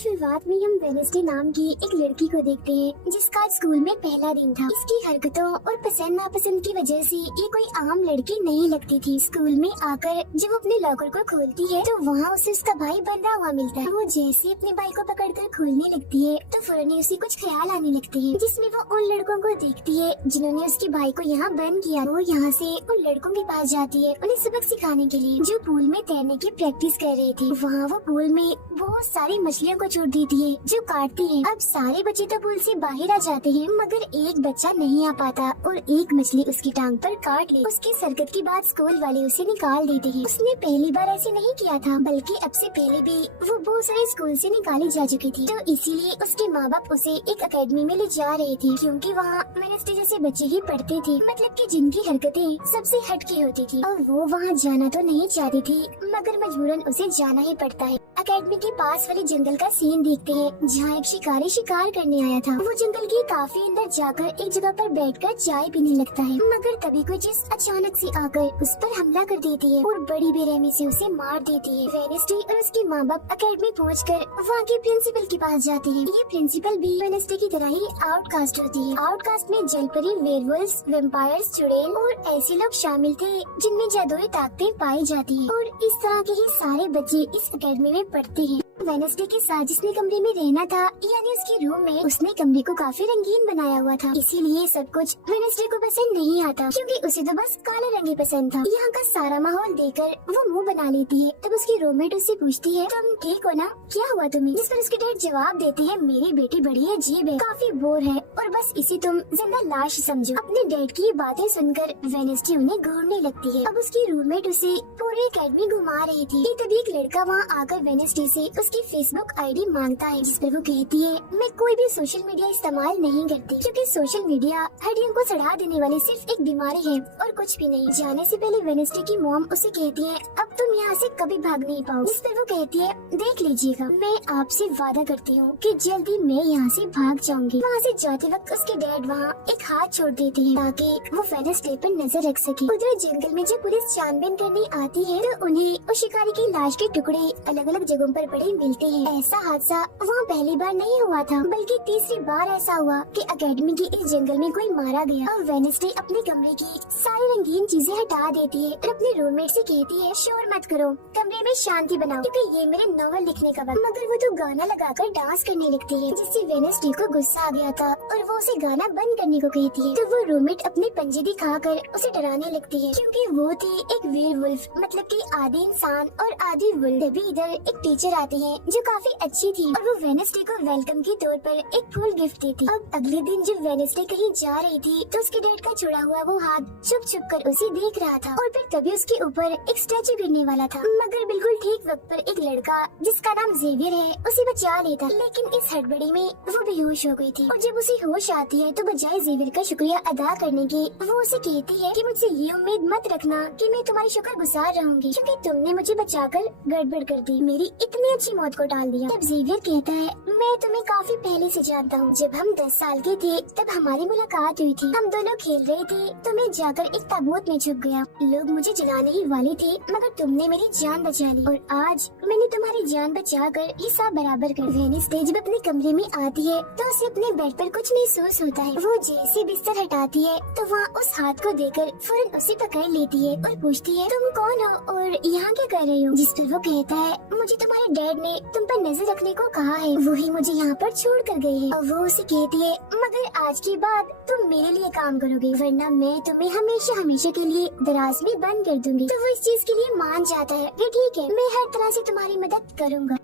शुरुआत में हम वेनेसडे नाम की एक लड़की को देखते हैं जिसका स्कूल में पहला दिन था। इसकी हरकतों और पसंद नापसंद की वजह से ये कोई आम लड़की नहीं लगती थी। स्कूल में आकर जब अपने लॉकर को खोलती है तो वहाँ उसे उसका भाई बंधा हुआ मिलता है। वो जैसे अपने भाई को पकड़कर खोलने लगती है तो फौरन उसे कुछ ख्याल आने लगते हैं, जिसमें वो उन लड़कों को देखती है जिन्होंने उसके भाई को यहाँ बंद किया। वो यहाँ से उन लड़कों के पास जाती है उन्हें सबक सिखाने के लिए, जो पूल में तैरने की प्रैक्टिस कर रहे थे। वहाँ वो पूल में बहुत सारी मछलियों को छोड़ देती है जो काटती है। अब सारे बच्चे तो पूल से बाहर आ जाते हैं मगर एक बच्चा नहीं आ पाता और एक मछली उसकी टांग पर काट ली। उसकी हरकत की बात स्कूल वाले उसे निकाल देते हैं। उसने पहली बार ऐसे नहीं किया था, बल्कि अब से पहले भी वो बहुत सारे स्कूल से निकाली जा चुकी थी। तो इसीलिए उसके माँ बाप उसे एक अकेडमी में ले जा रहे थे, क्योंकि वहाँ वेनेसडे जैसे बच्चे ही पढ़ते थे, मतलब कि जिनकी हरकतें सबसे हटके होती थी। और वो वहाँ जाना तो नहीं चाहती थी मगर मजबूरन उसे जाना ही पड़ता है। अकेडमी के पास वाले जंगल का सीन देखते हैं जहाँ एक शिकारी शिकार करने आया था। वो जंगल के काफी अंदर जाकर एक जगह पर बैठकर चाय पीने लगता है, मगर तभी कोई चीज अचानक से आकर उस पर हमला कर देती है और बड़ी बेरहमी से उसे मार देती है। वेनेसडे और उसके माँ बाप अकेडमी पहुंचकर वहाँ के प्रिंसिपल के पास जाते हैं। ये प्रिंसिपल भी वेनेसडे की तरह ही आउटकास्ट होती है। आउटकास्ट में जलपरी, वेयरवुल्व्स, वैम्पायर्स, चुड़ैल और ऐसे लोग शामिल थे जिनमें जादुई ताकतें पाई जाती है। और इस तरह के ही सारे बच्चे इस अकेडमी में पढ़ते हैं। वेनेसडे के साथ जिसने कमरे में रहना था, यानी उसके रूम में, उसने कमरे को काफी रंगीन बनाया हुआ था। इसीलिए सब कुछ वेनेसडे को पसंद नहीं आता, क्योंकि उसे तो बस काला रंग ही पसंद था। यहाँ का सारा माहौल देखकर वो मुंह बना लेती है। तब उसकी रूममेट उससे पूछती है, तुम ठीक हो ना, क्या हुआ तुम्हें? जिस पर उसके डैड जवाब देते हैं, मेरी बेटी बड़ी अजीब है, काफी बोर है और बस इसे तुम जिंदा लाश समझो। अपने डैड की बातें सुनकर वेनेसडे उन्हें घूरने लगती है। अब उसकी रूममेट उसे पूरी अकेडमी घुमा रही थी कि तभी एक लड़का वहाँ आकर वेनेसडे से उसकी फेसबुक आईडी मांगता है, जिस पर वो कहती है, मैं कोई भी सोशल मीडिया इस्तेमाल नहीं करती, क्योंकि सोशल मीडिया हड्डियों को सड़ा देने वाली सिर्फ एक बीमारी है और कुछ भी नहीं। जाने से पहले वेनेसडे की मॉम उसे कहती है, अब तुम यहाँ से कभी भाग नहीं पाओ। जिस पर वो कहती है, देख लीजिएगा, मैं आपसे वादा करती हूँ कि जल्दी मैं यहाँ से भाग जाऊंगी। वहाँ से जाते वक्त उसके डैड वहाँ एक हाथ छोड़ देते हैं ताकि वो वेनेसडे पर नजर रख सके। उधर जंगल में जब पुलिस छानबीन करने आती है तो उन्हें उस शिकारी की लाश के टुकड़े अलग अलग जगहों पर पड़े मिलते हैं। ऐसा हादसा वहाँ पहली बार नहीं हुआ था, बल्कि तीसरी बार ऐसा हुआ कि अकेडमी के इस जंगल में कोई मारा गया। और वेनेसडे अपने कमरे की सारी रंगीन चीजें हटा देती है और अपने रूममेट से कहती है, शोर मत करो, कमरे में शांति बनाओ, क्योंकि ये मेरे नॉवल लिखने का वक्त। मगर वो तो गाना लगाकर डांस करने लगती है, जिससे वेनेसडे को गुस्सा आ गया था और वो उसे गाना बंद करने को कहती है। तो वो रूममेट अपने पंजे दिखाकर उसे डराने लगती है, क्योंकि वो थी एक वेयरवुल्फ, मतलब कि आधी इंसान और आधी वुल्फ। तभी इधर एक टीचर आती है जो काफी अच्छी थी और वो वेनेसडे को वेलकम के तौर पर एक फूल गिफ्ट देती। अब अगले दिन जब वेनेसडे कहीं जा रही थी तो उसके डैड का छुड़ा हुआ वो हाथ छुप छुप कर उसे देख रहा था और फिर तभी उसके ऊपर एक स्टैचू गिरने वाला था, मगर बिल्कुल ठीक वक्त पर एक लड़का जिसका नाम जेवियर है उसे बचा लेता। लेकिन इस हड़बड़ी में वो बेहोश हो गई थी और जब उसे होश आती है तो बजाय जेवियर का शुक्रिया अदा करने के वो उसे कहती है कि मुझसे ये उम्मीद मत रखना कि मैं तुम्हारी शुक्रगुजार रहूंगी, क्योंकि तुमने मुझे बचाकर गड़बड़ कर दी, मेरी इतनी अच्छी मौत को टाल दिया। तब जेवियर कहता है, मैं तुम्हें काफी पहले से जानता हूँ, जब हम 10 साल के थे तब हमारी मुलाकात हुई थी, हम दोनों खेल रहे थे तो मैं जाकर एक ताबूत में छुप गया, लोग मुझे जलाने ही वाले थे मगर तुमने मेरी जान बचा ली और आज मैंने तुम्हारी जान बचाकर हिसाब बराबर कर। वेनेसडे जब अपने कमरे में आती है तो उसे अपने बेड पर कुछ महसूस होता है। वो जैसे बिस्तर हटाती है तो वहाँ उस हाथ को देखकर फौरन उसे पकड़ लेती है और पूछती है, तुम कौन हो और यहाँ क्या कर रहे हो? जिस पर वो कहता है, मुझे तुम्हारे डैड ने तुम पर नजर रखने को कहा है, वही मुझे यहाँ पर छोड़ कर गए हैं। और वो उसे कहती है, मगर आज के बाद तुम मेरे लिए काम करोगे, वरना मैं तुम्हें हमेशा हमेशा के लिए दराज में बंद कर दूंगी। तो वो इस चीज के लिए मान जाता है कि ठीक है, मैं हर तरह से तुम्हारी मदद करूँगा।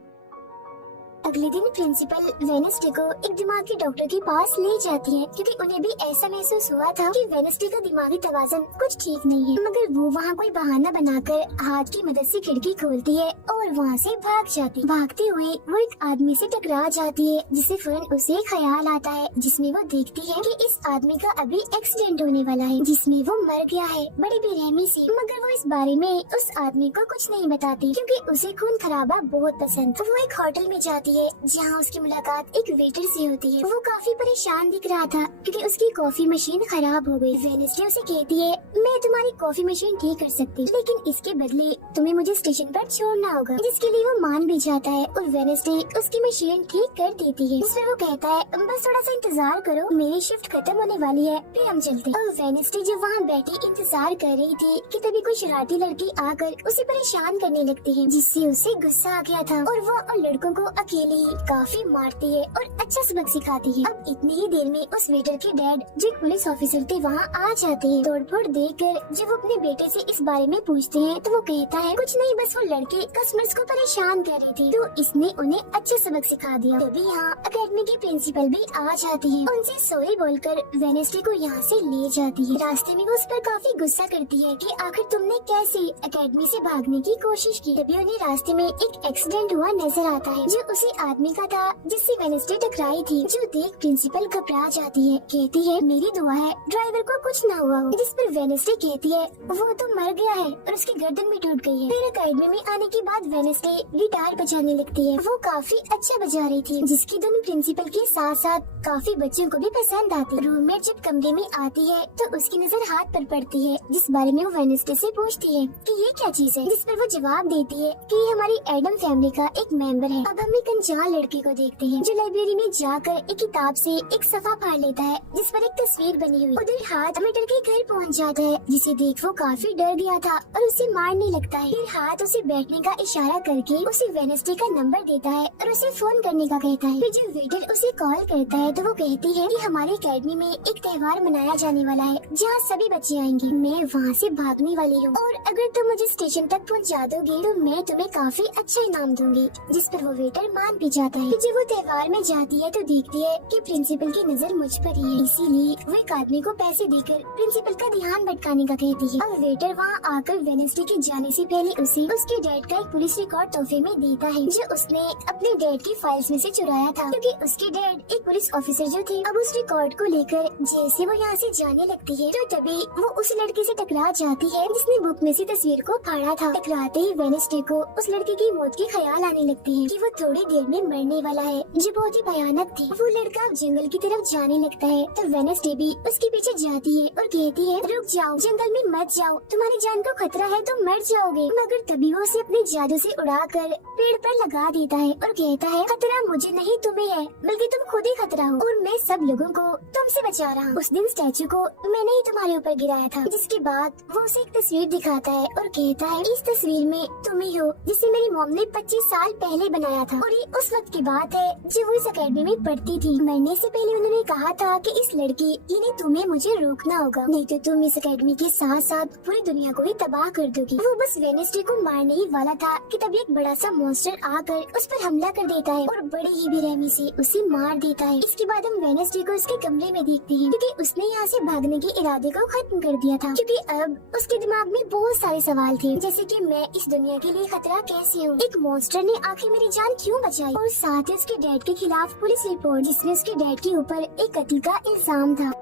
अगले दिन प्रिंसिपल वेनेसडे को एक दिमागी डॉक्टर के पास ले जाती है, क्योंकि उन्हें भी ऐसा महसूस हुआ था कि वेनेसडे का दिमागी तवाज़ुन कुछ ठीक नहीं है। मगर वो वहाँ कोई बहाना बनाकर हाथ की मदद से खिड़की खोलती है और वहाँ से भाग जाती। भागते हुए वो एक आदमी से टकरा जाती है, जिससे फौरन उसे ख्याल आता है, जिसमें वो देखती है कि इस आदमी का अभी एक्सीडेंट होने वाला है, जिसमें वो मर गया है बड़ी बेरहमी से। मगर वो इस बारे में उस आदमी को कुछ नहीं बताती, क्योंकि उसे खून खराबा बहुत पसंद। वो एक होटल में जाती है है जहाँ उसकी मुलाकात एक वेटर से होती है। वो काफी परेशान दिख रहा था क्योंकि उसकी कॉफी मशीन खराब हो गई। वेडनेसडे उसे कहती है, मैं तुम्हारी कॉफी मशीन ठीक कर सकती, लेकिन इसके बदले तुम्हें मुझे स्टेशन पर छोड़ना होगा, जिसके लिए वो मान भी जाता है और वेडनेसडे उसकी मशीन ठीक कर देती है। जिसमें वो कहता है, बस थोड़ा सा इंतजार करो, मेरी शिफ्ट खत्म होने वाली है, फिर हम चलते हैं। और वेडनेसडे जब वहाँ बैठी इंतजार कर रही थी कि तभी कोई शरारती लड़की आकर उसे परेशान करने लगती है, जिससे उसे गुस्सा आ गया था और वो और लड़कों को अकेले ही काफी मारती है और अच्छा सबक सिखाती है। अब इतनी ही देर में उस वेटर के डैड जो एक पुलिस ऑफिसर थे वहाँ आ जाते हैं। तोड़फोड़ देखकर जब वो अपने बेटे से इस बारे में पूछते हैं तो वो कहता है, कुछ नहीं, बस वो लड़के कस्टमर्स को परेशान कर रहे थे, तो इसने उन्हें अच्छा सबक सिखा दिया। तभी यहाँ अकेडमी की प्रिंसिपल भी आ जाती है, उनसे सॉरी बोलकर वेडनेसडे को यहाँ से ले जाती है। रास्ते में वो उस पर काफी गुस्सा करती है कि आखिर तुमने कैसे अकेडमी से भागने की कोशिश की। तभी उन्हें रास्ते में एक एक्सीडेंट हुआ नजर आता है जो उसी आदमी का था जिससे वेडनेसडे टकराई थी, जो देख प्रिंसिपल घबरा जाती है। कहती है, मेरी दुआ है ड्राइवर को कुछ न हुआ हो। जिस पर वेडनेसडे कहती है, वो तो मर गया है और उसकी गर्दन भी टूट गई है। फिर अकेडमी में आने के बाद वेडनेसडे गिटार बजाने लगती है। वो काफी अच्छा बजा रही थी, जिसकी धुन प्रिंसिपल के साथ साथ काफी बच्चों को भी पसंद आती। रूममेट जब कमरे में आती है तो उसकी नजर हाथ पर पड़ती है, जिस बारे में वो वेडनेसडे से पूछती है कि ये क्या चीज है, जिस पर वो जवाब देती है कि ये हमारी एडम फैमिली का एक मेंबर है। अब हम एक अनजान लड़के को देखते हैं जो लाइब्रेरी में जाकर एक किताब से एक सफा फाड़ लेता है जिस पर एक तस्वीर बनी हुई। उधर हाथ मीटर के घर पहुंच जाता है, जिसे देख वो काफी डर गया था और उसे मारने लगता है। फिर हाथ उसे बैठने का इशारा करके उसे वेडनेसडे का नंबर देता है और उसे फोन करने का कहता है। फिर जब वेटर उसे कॉल करता है तो वो कहती है कि हमारे अकेडमी में एक त्योहार मनाया जाने वाला है जहाँ सभी बच्चे आएंगे, मैं वहाँ से भागने वाली हूँ और अगर तुम मुझे स्टेशन तक पहुँचा दोगे तो मैं तुम्हें काफी अच्छा इनाम दूंगी। जिस पर वो वेटर मान भी जाता है। जब वो त्योहार में जाती है तो देखती है कि प्रिंसिपल की नजर मुझ पर ही है, इसीलिए वो एक आदमी को पैसे देकर प्रिंसिपल का ध्यान भटकाने का कहती है। अब वेटर वहाँ आकर वेडनेसडे के जाने से पहले उसे उसके डैड का एक पुलिस रिकॉर्ड तोहफे में देता है जो उसने अपने डैड की फाइल्स में से चुराया था, क्योंकि उसके डैड एक पुलिस ऑफिसर जो थे। अब उस रिकॉर्ड को लेकर जैसे वो यहाँ से जाने लगती है तो तभी वो उस लड़के से टकरा जाती है जिसने बुक में से तस्वीर को फाड़ा था। टकराते ही वेडनेसडे को उस लड़के की मौत के ख्याल आने लगते हैं कि वो थोड़ी देर में मरने वाला है, जो बहुत ही भयानक थी। वो लड़का जंगल की तरफ जाने लगता है तो वेडनेसडे भी उसके पीछे जाती है और कहती है, रुक जाओ, जंगल में मत जाओ, तुम्हारी जान को खतरा है, तुम मर जाओगे। मगर तभी वो उसे अपने जादू से उड़ाकर पेड़ पर लगा देता है और कहता है, खतरा मुझे नहीं तुम्हें है, बल्कि तुम खुद ही खतरा हो और मैं सब लोगों को तुमसे बचा रहा हूँ। उस दिन स्टैचू को मैंने ही तुम्हारे ऊपर गिराया था। जिसके बाद वो उसे एक तस्वीर दिखाता है और कहता है, इस तस्वीर में तुम ही हो जिसे मेरी मॉम ने 25 साल पहले बनाया था और ये उस वक्त की बात है जब वो इस अकेडमी में पढ़ती थी। मरने से पहले उन्होंने कहा था कि इस लड़की यानी तुम्हें मुझे रोकना होगा, नहीं तो तुम इस अकेडमी के साथ साथ पूरी दुनिया को ही तबाह कर दोगी। वो बस वेडनेसडे को मारने ही वाला था कि तभी एक बड़ा सा मॉन्स्टर आकर उस पर हमला कर देता है और बड़े ही बेरहमी से उसे मार देता है। इसके बाद हम वेडनेसडे को उसके कमरे में देखते हैं क्योंकि उसने यहाँ से भागने के इरादे को खत्म कर दिया था, क्योंकि अब उसके दिमाग में बहुत सारे सवाल थे, जैसे कि मैं इस दुनिया के लिए खतरा कैसे हूँ, एक मॉन्स्टर ने आखिर मेरी जान क्यों बचाई, और साथ ही उसके डैड के खिलाफ पुलिस रिपोर्ट जिसमें उसके डैड के ऊपर एक कत्ल का इल्जाम था।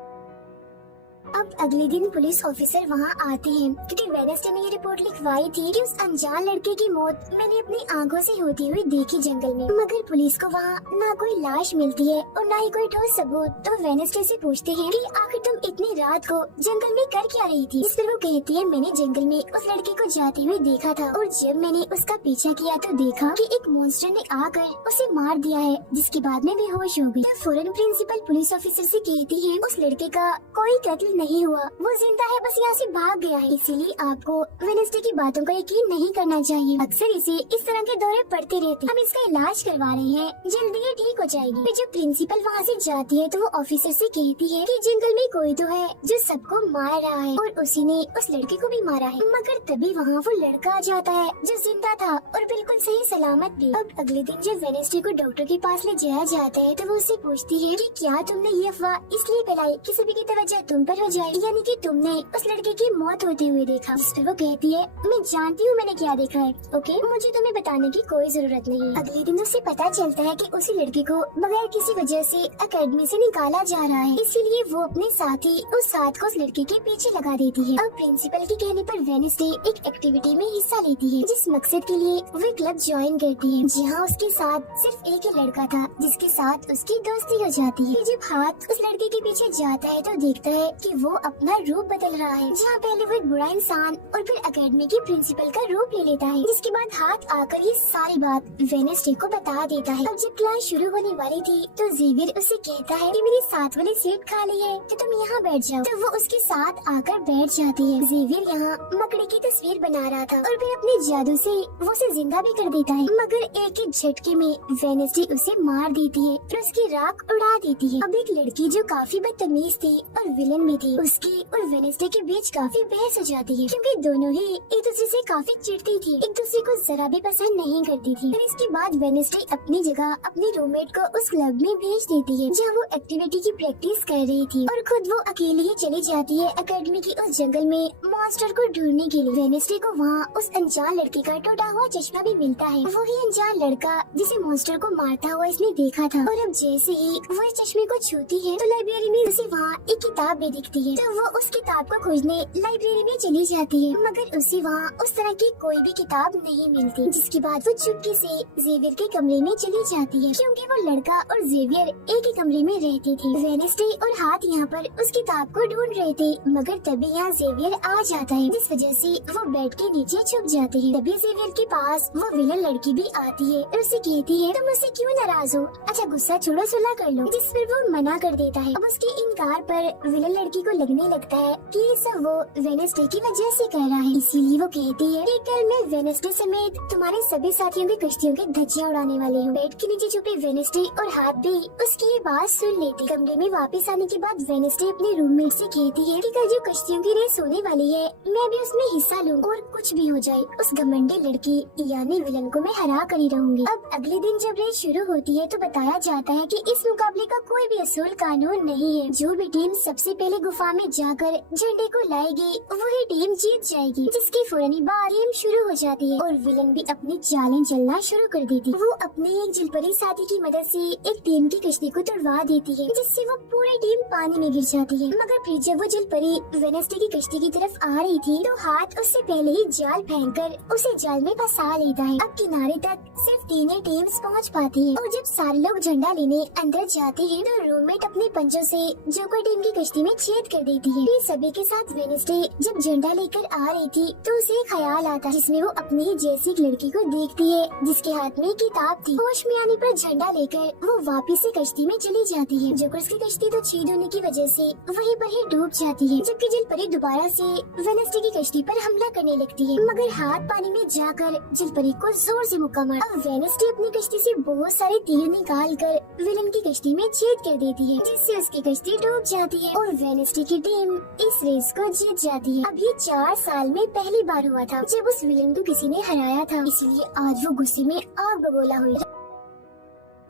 अब अगले दिन पुलिस ऑफिसर वहाँ आते हैं क्योंकि वेडनेसडे ने ये रिपोर्ट लिखवाई थी कि उस अनजान लड़के की मौत मैंने अपनी आंखों से होती हुई देखी जंगल में। मगर पुलिस को वहाँ ना कोई लाश मिलती है और ना ही कोई ठोस सबूत। तो वेडनेसडे से पूछते हैं कि आखिर तुम इतनी रात को जंगल में कर क्या रही थी। इस पर वो कहती है, मैंने जंगल में उस लड़के को जाते हुए देखा था और जब मैंने उसका पीछा किया तो देखा कि एक मॉन्स्टर ने आकर उसे मार दिया है, जिसके बाद में बेहोश हो गई। तो फौरन प्रिंसिपल पुलिस ऑफिसर से कहती है, उस लड़के का कोई कत्ल नहीं हुआ, वो जिंदा है, बस यहाँ से भाग गया है, इसीलिए आपको वेडनेसडे की बातों का यकीन नहीं करना चाहिए। अक्सर इसे इस तरह के दौरे पड़ते रहते, हम इसका इलाज करवा रहे हैं, जल्दी ये ठीक हो जाएगी। फिर जब प्रिंसिपल वहाँ से जाती है तो वो ऑफिसर से कहती है कि जंगल में कोई तो है जो सबको मार रहा है और उसी ने उस लड़के को भी मारा है। मगर तभी वहाँ वो लड़का आ जाता है जो जिंदा था और बिल्कुल सही सलामत भी। अब अगले दिन जब वेडनेसडे को डॉक्टर के पास ले जाया जाता है तो वो उससे पूछती है कि क्या तुमने ये अफवाह इसलिए फैलाई कि सभी की तवज्जो तुम पर हो जाए, यानी कि तुमने उस लड़के की मौत होते हुए देखा। जिस पर वो कहती है मैं जानती हूँ मैंने क्या देखा है, ओके मुझे तुम्हें बताने की कोई जरूरत नहीं। अगले दिन उसे पता चलता है कि उसी लड़के को बगैर किसी वजह से एकेडमी से निकाला जा रहा है, इसीलिए वो अपने साथी उस साथ को उस लड़के के पीछे लगा देती है। अब प्रिंसिपल के कहने पर वेडनेसडे एक एक्टिविटी में हिस्सा लेती है, जिस मकसद के लिए वो क्लब ज्वाइन करती है, जहाँ उसके साथ सिर्फ एक ही लड़का था जिसके साथ उसकी दोस्ती हो जाती है। जब हाथ उस लड़के के पीछे जाता है तो देखता है कि वो अपना रूप बदल रहा है, जहाँ पहले वो एक बुरा इंसान और फिर एकेडमी के प्रिंसिपल का रूप ले लेता है। जिसके बाद हाथ आकर ये सारी बात वेडनेसडे को बता देता है। अब जब क्लास शुरू होने वाली थी तो जेवियर उसे कहता है कि मेरी साथ वाली सीट खाली है तो तुम यहाँ बैठ जाओ, तो वो उसके साथ आकर बैठ जाती है। जेवियर यहाँ मकड़ी की तस्वीर बना रहा था और फिर अपने जादू से वो उसे जिंदा भी कर देता है, मगर एक ही झटके में वेडनेसडे उसे मार देती है और उसकी राख उड़ा देती है। अब एक लड़की जो काफी बदतमीज थी और विलन भी थी, उसकी और वेडनेसडे के बीच काफी बहस हो जाती है, क्योंकि दोनों ही एक दूसरे से काफी चिढ़ती थी, एक दूसरे को जरा भी पसंद नहीं करती थी। फिर इसके बाद वेडनेसडे अपनी जगह अपनी रूममेट को उस क्लब में भेज देती है, जहाँ वो एक्टिविटी की प्रैक्टिस कर रही थी, और खुद वो अकेले ही चली जाती है एकेडमी की उस जंगल में मॉन्स्टर को ढूंढने के लिए। वेडनेसडे को वहाँ उस अनजान लड़के का टूटा हुआ चश्मा भी मिलता है, वही अनजान लड़का जिसे मॉन्स्टर को मारता हुआ इसने देखा था। और अब जैसे ही वो इस चश्मे को छूती है तो लाइब्रेरी में उसे वहाँ एक किताब भी दिखती है, तो वो उस किताब को खोजने लाइब्रेरी में चली जाती है, मगर उसे वहाँ उस तरह की कोई भी किताब नहीं मिलती। जिसके बाद वो चुपके से जेवियर के कमरे में चली जाती है, क्योंकि वो लड़का और जेवियर एक ही कमरे में रहते थे। वेडनेसडे और हाथ यहाँ पर उस किताब को ढूंढ रहे थे, मगर तभी यहाँ जेवियर आ जाता है, जिस वजह से वो बेड के नीचे छुप जाते हैं। तभी जेवियर के पास वो विलन लड़की भी आती है और उसे कहती है तुम मुझसे क्यों नाराज हो, अच्छा गुस्सा छोड़ो सुलह कर लो, जिस पर वो मना कर देता है। अब उसके इनकार पर विलन लड़की को लगने लगता है कि ये सब वो वेडनेसडे की वजह से कर रहा है, इसीलिए वो कहती है कि कल मैं वेडनेसडे समेत तुम्हारे सभी साथियों की कश्तियों की धज्जियां उड़ाने वाली हूँ। बेड के नीचे छुपे वेडनेसडे और हाथ भी उसकी ये बात सुन लेती। कमरे में वापस आने के बाद वेडनेसडे अपने रूममेट से कहती है कि कल जो कश्तियों की रेस होने वाली है मैं भी उसमें हिस्सा लूँ, और कुछ भी हो जाए उस घमंडी लड़की यानी विलन को मैं हरा कर ही रहूंगी। अब अगले दिन जब रेस शुरू होती है तो बताया जाता है कि इस मुकाबले का कोई भी असूल कानून नहीं है, जो भी टीम सबसे पहले गुफा में जाकर झंडे को लाएगी वही टीम जीत जाएगी। जिसके फौरन बाद गेम शुरू हो जाती है और विलन भी अपनी चालें चलना शुरू कर देती। वो अपने एक जलपरी साथी की मदद से एक टीम की कश्ती को तुड़वा देती है, जिससे वो पूरी टीम पानी में गिर जाती है। मगर फिर जब वो जलपरी वेडनेसडे की कश्ती की तरफ आ रही थी तो हाथ उससे पहले ही जाल फेंककर उसे जाल में फंसा लेता है। अब किनारे तक सिर्फ 3 ही टीम्स पहुंच पाती है, और जब सारे लोग झंडा लेने अंदर जाते हैं तो रूममेट अपने पंजों से जोकर टीम की कश्ती में छेद कर देती है। फिर सभी के साथ वेडनेसडे जब झंडा लेकर आ रही थी तो उसे ख्याल आता, जिसमें वो अपनी ही जैसी एक लड़की को देखती है जिसके हाथ में किताब थी। होश में आने पर झंडा लेकर वो वापस से कश्ती में चली जाती है। जोकर की कश्ती तो छेद होने की वजह से वहीं पर ही डूब जाती है, जबकि जलपरी दोबारा से वेडनेसडे की कश्ती पर हमला करने लगती है, मगर हाथ पानी में जाकर जलपरी को जोर से मुक्का मार। अब वेडनेसडे अपनी कश्ती से बहुत सारे तीर निकाल कर विलन की कश्ती में छेद कर देती है, जिससे उसकी कश्ती डूब जाती है और वेडनेसडे की टीम इस रेस को जीत जाती है। अब ये 4 साल में पहली बार हुआ था जब उस विलन को किसी ने हराया था, इसलिए आज वो गुस्से में आग बबूला हुई।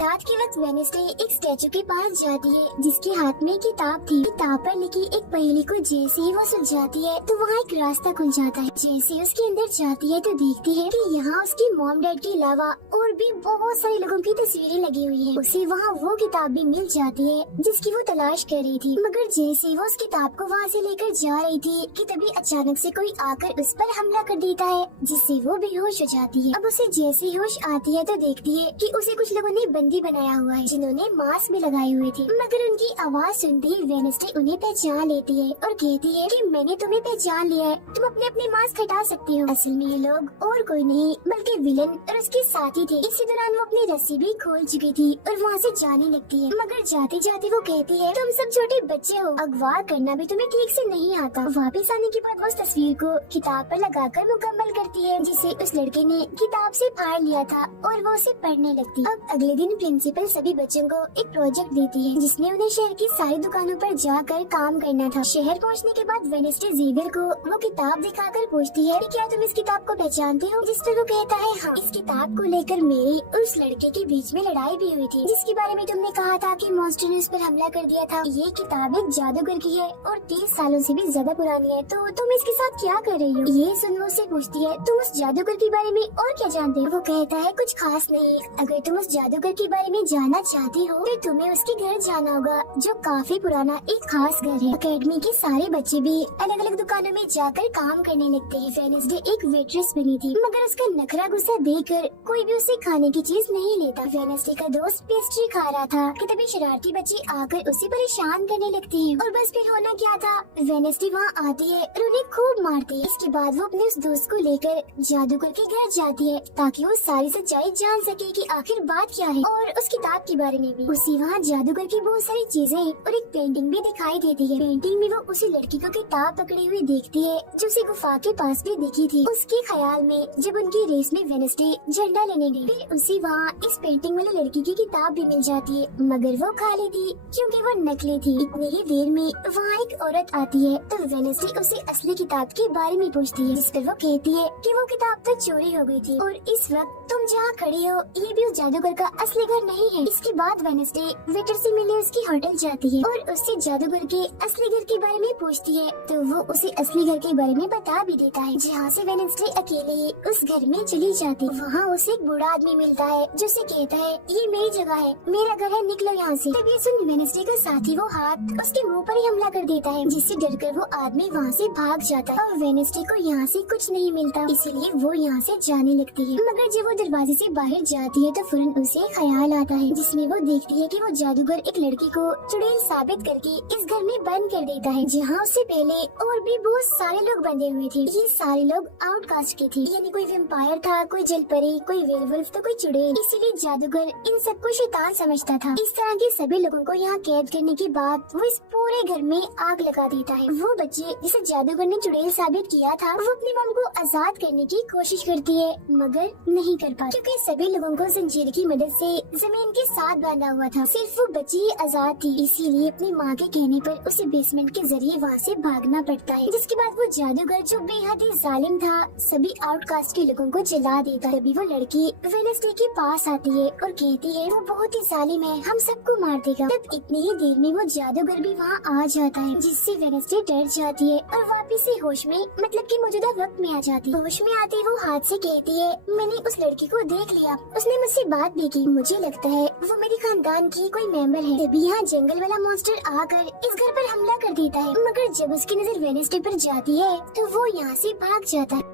रात के वक्त वेडनेसडे एक स्टैचू के पास जाती है जिसके हाथ में किताब थी। किताब पर लिखी एक पहेली को जैसे ही वो सुलझाती है तो वहाँ एक रास्ता खुल जाता है। जैसे उसके अंदर जाती है तो देखती है कि यहाँ उसकी मॉम डैड के अलावा और भी बहुत सारे लोगों की तस्वीरें लगी हुई है। उसे वहाँ वो किताब भी मिल जाती है जिसकी वो तलाश कर रही थी, मगर जैसे ही वो उस किताब को वहाँ से लेकर जा रही थी कि तभी अचानक से कोई आकर उस पर हमला कर देता है, जिससे वो बेहोश हो जाती है। अब उसे जैसे ही होश आती है तो देखती है कि उसे कुछ लोगों ने बंदी बनाया हुआ है, जिन्होंने मास्क भी लगाए हुए थे, मगर उनकी आवाज सुनते ही वेडनेसडे उन्हें पहचान लेती है और कहती है कि मैंने तुम्हें पहचान लिया है, तुम अपने अपने मास्क हटा सकती हो। असल में ये लोग और कोई नहीं बल्कि विलन और उसके साथी थे। इसी दौरान वो अपनी रस्सी भी खोल चुकी थी और वहाँ से जाने लगती है, मगर जाते जाते वो कहती है तुम सब छोटे बच्चे हो, अगवा करना भी तुम्हें ठीक से नहीं आता। वापस आने के बाद वो उस तस्वीर को किताब पर लगाकर मुकम्मल करती है जिसे उस लड़के ने किताब से फाड़ लिया था और वो उसे पढ़ने लगती। अब अगले दिन प्रिंसिपल सभी बच्चों को एक प्रोजेक्ट देती है जिसमें उन्हें शहर की सारी दुकानों पर जाकर काम करना था। शहर पहुंचने के बाद वेडनेसडे जेवियर को वो किताब दिखाकर पूछती है कि क्या तुम इस किताब को पहचानते हो, जिस पर वो कहता है हाँ, इस किताब को लेकर मेरे और उस लड़के के बीच में लड़ाई भी हुई थी, जिसके बारे में तुमने कहा था कि मॉन्स्टर ने उस पर हमला कर दिया था। ये किताब एक जादूगर की है और 30 सालों से भी ज्यादा पुरानी है, तो तुम इसके साथ क्या कर रही हो? ये सुन वो उससे पूछती है, तुम उस जादूगर के बारे में और क्या जानते हो? वो कहता है, कुछ खास नहीं। अगर तुम उस जादूगर के बारे में जानना चाहती हो तो तुम्हें उसके घर जाना होगा, जो काफी पुराना एक खास घर है। अकेडमी के सारे बच्चे भी अलग अलग दुकानों में जाकर काम करने लगते हैं। वेडनेसडे एक वेट्रेस बनी थी, मगर उसका नखरा गुस्सा देखकर कोई भी उसे खाने की चीज नहीं लेता। वेडनेसडे का दोस्त पेस्ट्री खा रहा था कि तभी शरारती बच्चे आकर उसे परेशान करने लगते हैं। और बस फिर होना क्या था, वेडनेसडे वहाँ आती है और उन्हें खूब मारती है। इसके बाद वो अपने उस दोस्त को लेकर जादूगर के घर जाती है ताकि वो सारी सच्चाई जान सके कि आखिर बात क्या है, और उस किताब के बारे में भी। उसी वहाँ जादूगर की बहुत सारी चीजें और एक पेंटिंग भी दिखाई देती है। पेंटिंग में वो उसी लड़की को किताब पकड़ी हुई देखती है जो उसे गुफा के पास भी दिखी थी। उसके ख्याल में जब उनकी रेस में वेडनेसडे झंडा लेने गई, फिर उसी वहाँ इस पेंटिंग वाली लड़की की किताब भी मिल जाती है, मगर वो खाली थी क्योंकि वो नकली थी। इतनी ही देर में वहाँ एक औरत आती है तो वेडनेसडे उसे असली किताब के बारे में पूछती है, जिस पर वो कहती है कि वो किताब तो चोरी हो गई थी और इस वक्त तुम जहाँ खड़ी हो ये भी उस जादूगर का असली घर नहीं है। इसके बाद वेडनेसडे वेटर से मिलने उसकी होटल जाती है और उससे जादूगर के असली घर के बारे में पूछती है, तो वो उसे असली घर के बारे में बता भी देता है, जहाँ से वेडनेसडे अकेले उस घर में चली जाती। वहाँ उसे एक बूढ़ा आदमी मिलता है जो उसे कहता है, ये मेरी जगह है, मेरा घर है, निकलो यहाँ से। तब ये सुन वेडनेसडे का साथी वो हाथ उसके मुंह पर ही हमला कर देता है, जिससे डरकर वो आदमी वहाँ से भाग जाता है। और वेडनेसडे को यहाँ से कुछ नहीं मिलता, इसीलिए वो यहाँ से जाने लगती है। मगर जब वो दरवाजे से बाहर जाती है तो फौरन उसे ख्याल आता है, जिसमें वो देखती है कि वो जादूगर एक लड़की को चुड़ैल साबित करके इस घर में बंद कर देता है, जहाँ उससे पहले और भी बहुत सारे लोग बंधे हुए थे। ये सारे लोग आउटकास्ट के थे, यानी कोई वेम्पायर था, कोई जलपरी, कोई वेयरवुल्फ तो कोई चुड़ैल। इसीलिए जादूगर इन सबको शैतान समझता था। इस तरह के सभी लोगों को यहाँ कैद करने के बाद वो इस पूरे घर में आग लगा देता है। वो बच्चे जिसे जादूगर ने चुड़ैल साबित किया था, वो अपनी मॉम को आजाद करने की कोशिश करती है, मगर नहीं कर पाती क्योंकि सभी लोगों को जंजीर की मदद से जमीन के साथ बांधा हुआ था। सिर्फ वो बच्ची ही आजाद थी, इसीलिए अपनी माँ के कहने पर उसे बेसमेंट के जरिए वहाँ से भागना पड़ता है। जिसके बाद वो जादूगर जो बेहद ही जालिम था सभी आउटकास्ट के लोगों को जला देता है। तभी वो लड़की वेडनेसडे के पास आती है और कहती है वो बहुत ही जालिम है, हम सबको मार देगा। तब इतनी ही देर में वो जादूगर भी वहाँ आ जाता है, जिससे वेडनेसडे डर जाती है और वापिस से होश में मतलब कि मौजूदा वक्त में आ जाती है। होश में आती वो हाथ से कहती है, मैंने उस लड़की को देख लिया, उसने मुझसे बात भी की, मुझे लगता है वो मेरे खानदान की कोई मेंबर है। तभी यहाँ जंगल वाला मॉन्स्टर आकर इस घर पर हमला कर देता है, मगर जब उसकी नजर वेडनेसडे पर जाती है तो वो यहाँ से भाग जाता है।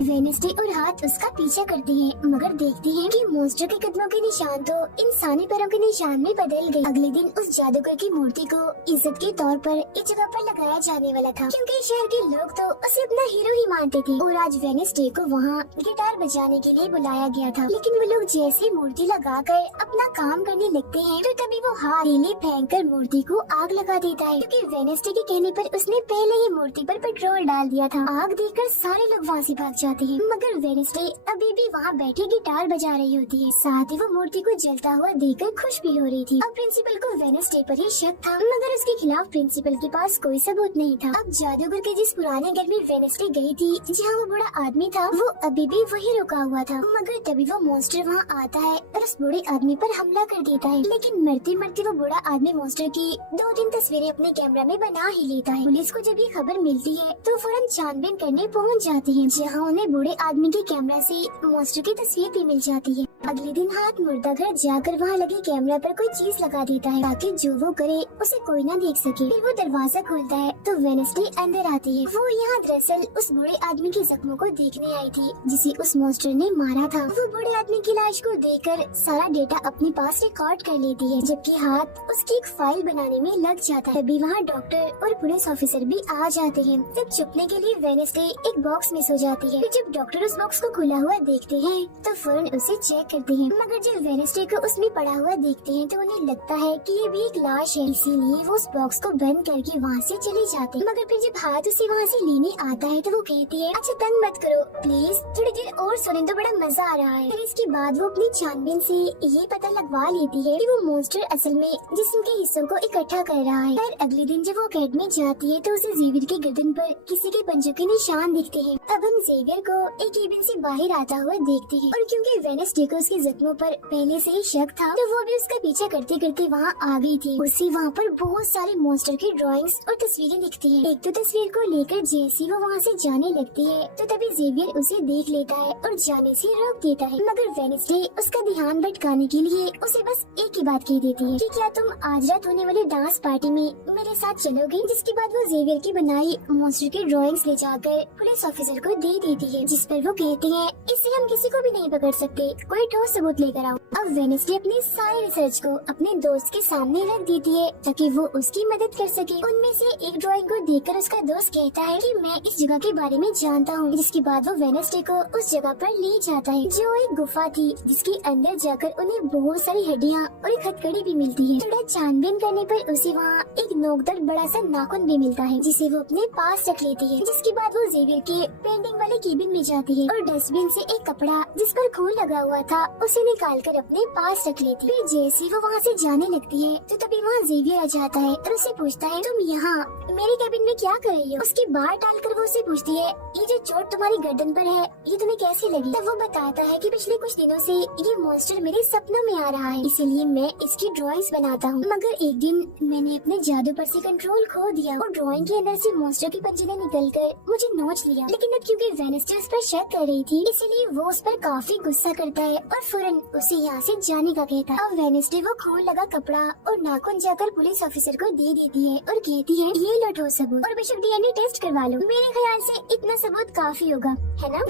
वेडनेसडे और हाथ उसका पीछा करते हैं, मगर देखते हैं कि मॉन्स्टर के कदमों के निशान तो इंसानी पैरों के निशान में बदल गए। अगले दिन उस जादूगर की मूर्ति को इज्जत के तौर पर एक जगह पर लगाया जाने वाला था, क्योंकि शहर के लोग तो उसे अपना हीरो ही मानते थे। और आज वेडनेसडे को वहाँ गिटार बजाने के लिए बुलाया गया था, लेकिन वो लोग जैसे मूर्ति लगाकर अपना काम करने लगते हैं तो तभी वो हाथ नीले फेंक कर मूर्ति को आग लगा देता है, क्योंकि वेडनेसडे के कहने पर उसने पहले ही मूर्ति पर पेट्रोल डाल दिया था। आग देखकर सारे लोग वहाँ से भाग जाते हैं, मगर वेडनेसडे अभी भी वहाँ बैठी गिटार बजा रही होती है। साथ ही वो मूर्ति को जलता हुआ देखकर खुश भी हो रही थी। अब प्रिंसिपल को वेडनेसडे पर ही शक था, मगर उसके खिलाफ प्रिंसिपल के पास कोई सबूत नहीं था। अब जादूगर के जिस पुराने घर में वेडनेसडे गई थी, जहाँ वो बूढ़ा आदमी था, वो अभी भी वही रुका हुआ था। मगर तभी वो मॉन्स्टर वहाँ आता है और उस बूढ़े आदमी पर हमला कर देता है। लेकिन मरते मरते वो बूढ़ा आदमी मॉन्स्टर की 2-3 तस्वीरें अपने कैमरा में बना ही लेता है। पुलिस को जब ये खबर मिलती है तो फौरन छानबीन करने पहुँच जाती है, जहाँ उन्हें बूढ़े आदमी के कैमरा से मॉन्स्टर की तस्वीर भी मिल जाती है। अगले दिन हाथ मुर्दा घर जाकर वहाँ लगे कैमरा पर कोई चीज लगा देता है ताकि जो वो करे उसे कोई ना देख सके। फिर वो दरवाजा खोलता है तो वेडनेसडे अंदर आती है। वो यहाँ दरअसल उस बूढ़े आदमी के जख्मों को देखने आई थी जिसे उस मॉन्स्टर ने मारा था। वो बूढ़े आदमी की लाश को देखकर सारा डेटा अपने पास रिकॉर्ड कर लेती है, जबकि हाथ उसकी एक फाइल बनाने में लग जाता है। तभी वहाँ डॉक्टर और पुलिस ऑफिसर भी आ जाते हैं। तब छुपने के लिए वेडनेसडे एक बॉक्स में सो जाती है। फिर जब डॉक्टर उस बॉक्स को खुला हुआ देखते हैं तो फौरन उसे चेक करते हैं, मगर जब वेडनेसडे को उसमें पड़ा हुआ देखते हैं तो उन्हें लगता है कि ये भी एक लाश है, इसीलिए वो उस बॉक्स को बंद करके वहाँ से चले जाते हैं। मगर फिर जब हाथ उसे वहाँ से लेने आता है तो वो कहती है, अच्छा तंग मत करो प्लीज, थोड़ी देर और सोने तो बड़ा मजा आ रहा है। फिर इसके बाद वो अपनी छानबीन से ये पता लगवा लेती है कि वो मॉन्स्टर असल में जिस्म के हिस्सों को इकट्ठा कर रहा है। फिर अगले दिन जब वो अकेडमी जाती है तो उसे जेवियर की गर्दन पर किसी के पंजों के निशान दिखते हैं। अब हम जेवियर जेवियर को एक केबिन से बाहर आता हुआ देखती है और क्योंकि वेडनेसडे को उसके जख्मों पर पहले से ही शक था तो वो भी उसका पीछा करते करते वहाँ आ गई थी। उसे वहाँ पर बहुत सारे मॉन्स्टर की ड्राइंग्स और तस्वीरें दिखती है। एक तो तस्वीर को लेकर जैसी वो वहाँ से जाने लगती है तो तभी जेवियर उसे देख लेता है और जाने से रोक देता है, मगर वेडनेसडे उसका ध्यान भटकाने के लिए उसे बस एक ही बात कह देती है कि क्या तुम आज रात होने वाली डांस पार्टी में मेरे साथ चलोगे। जिसके बाद वो जेवियर की बनाई मॉन्स्टर की ड्राइंग्स ले जाकर पुलिस ऑफिसर को दे देती है, जिस पर वो कहती है इससे हम किसी को भी नहीं पकड़ सकते, कोई ठोस सबूत लेकर आओ। अब वेडनेसडे अपनी सारी रिसर्च को अपने दोस्त के सामने रख देती है ताकि वो उसकी मदद कर सके। उनमें से एक ड्राइंग को देखकर उसका दोस्त कहता है कि मैं इस जगह के बारे में जानता हूँ। जिसके बाद वो वेडनेसडे को उस जगह पर ले जाता है जो एक गुफा थी, जिसके अंदर जाकर उन्हें बहुत सारी हड्डियाँ और एक हथकड़ी भी मिलती है। थोड़ा छानबीन करने पर उसे वहाँ एक नोकदार बड़ा सा नाखून भी मिलता है जिसे वो अपने पास रख लेती है। जिसके बाद वो जेवियर के पेंटिंग वाले केबिन में जाती है और डस्टबिन से एक कपड़ा जिस पर खून लगा हुआ था उसे निकाल कर अपने पास रख लेती है। जैसे वो वहाँ से जाने लगती है तो तभी वहाँ जेवियर आ जाता है और उसे पूछता है तुम यहाँ मेरे केबिन में क्या कर रही हो। उसकी बात टालकर वो उसे पूछती है ये जो चोट तुम्हारी गर्दन पर है ये तुम्हें कैसे लगी। तब वो बताता है कि पिछले कुछ दिनों से ये मॉन्स्टर मेरे सपनों में आ रहा है, इसीलिए मैं इसकी ड्राइंग्स बनाता हूँ। मगर एक दिन मैंने अपने जादू पर से कंट्रोल खो दिया और ड्राइंग के अंदर से मॉन्स्टर की पंजरे निकलकर मुझे नोच लिया। लेकिन अब क्योंकि वेडनेसडे उस पर शक कर रही थी इसीलिए वो उस पर काफी गुस्सा करता है और फौरन उसे यहाँ से जाने का कहता है। अब वेडनेसडे वो खून लगा कपड़ा और नाखून जाकर पुलिस ऑफिसर को दे देती है और कहती है ये लो ठोस सबूत और बेशक डीएनए टेस्ट करवा लो, मेरे ख्याल से इतना सबूत काफी होगा, है ना।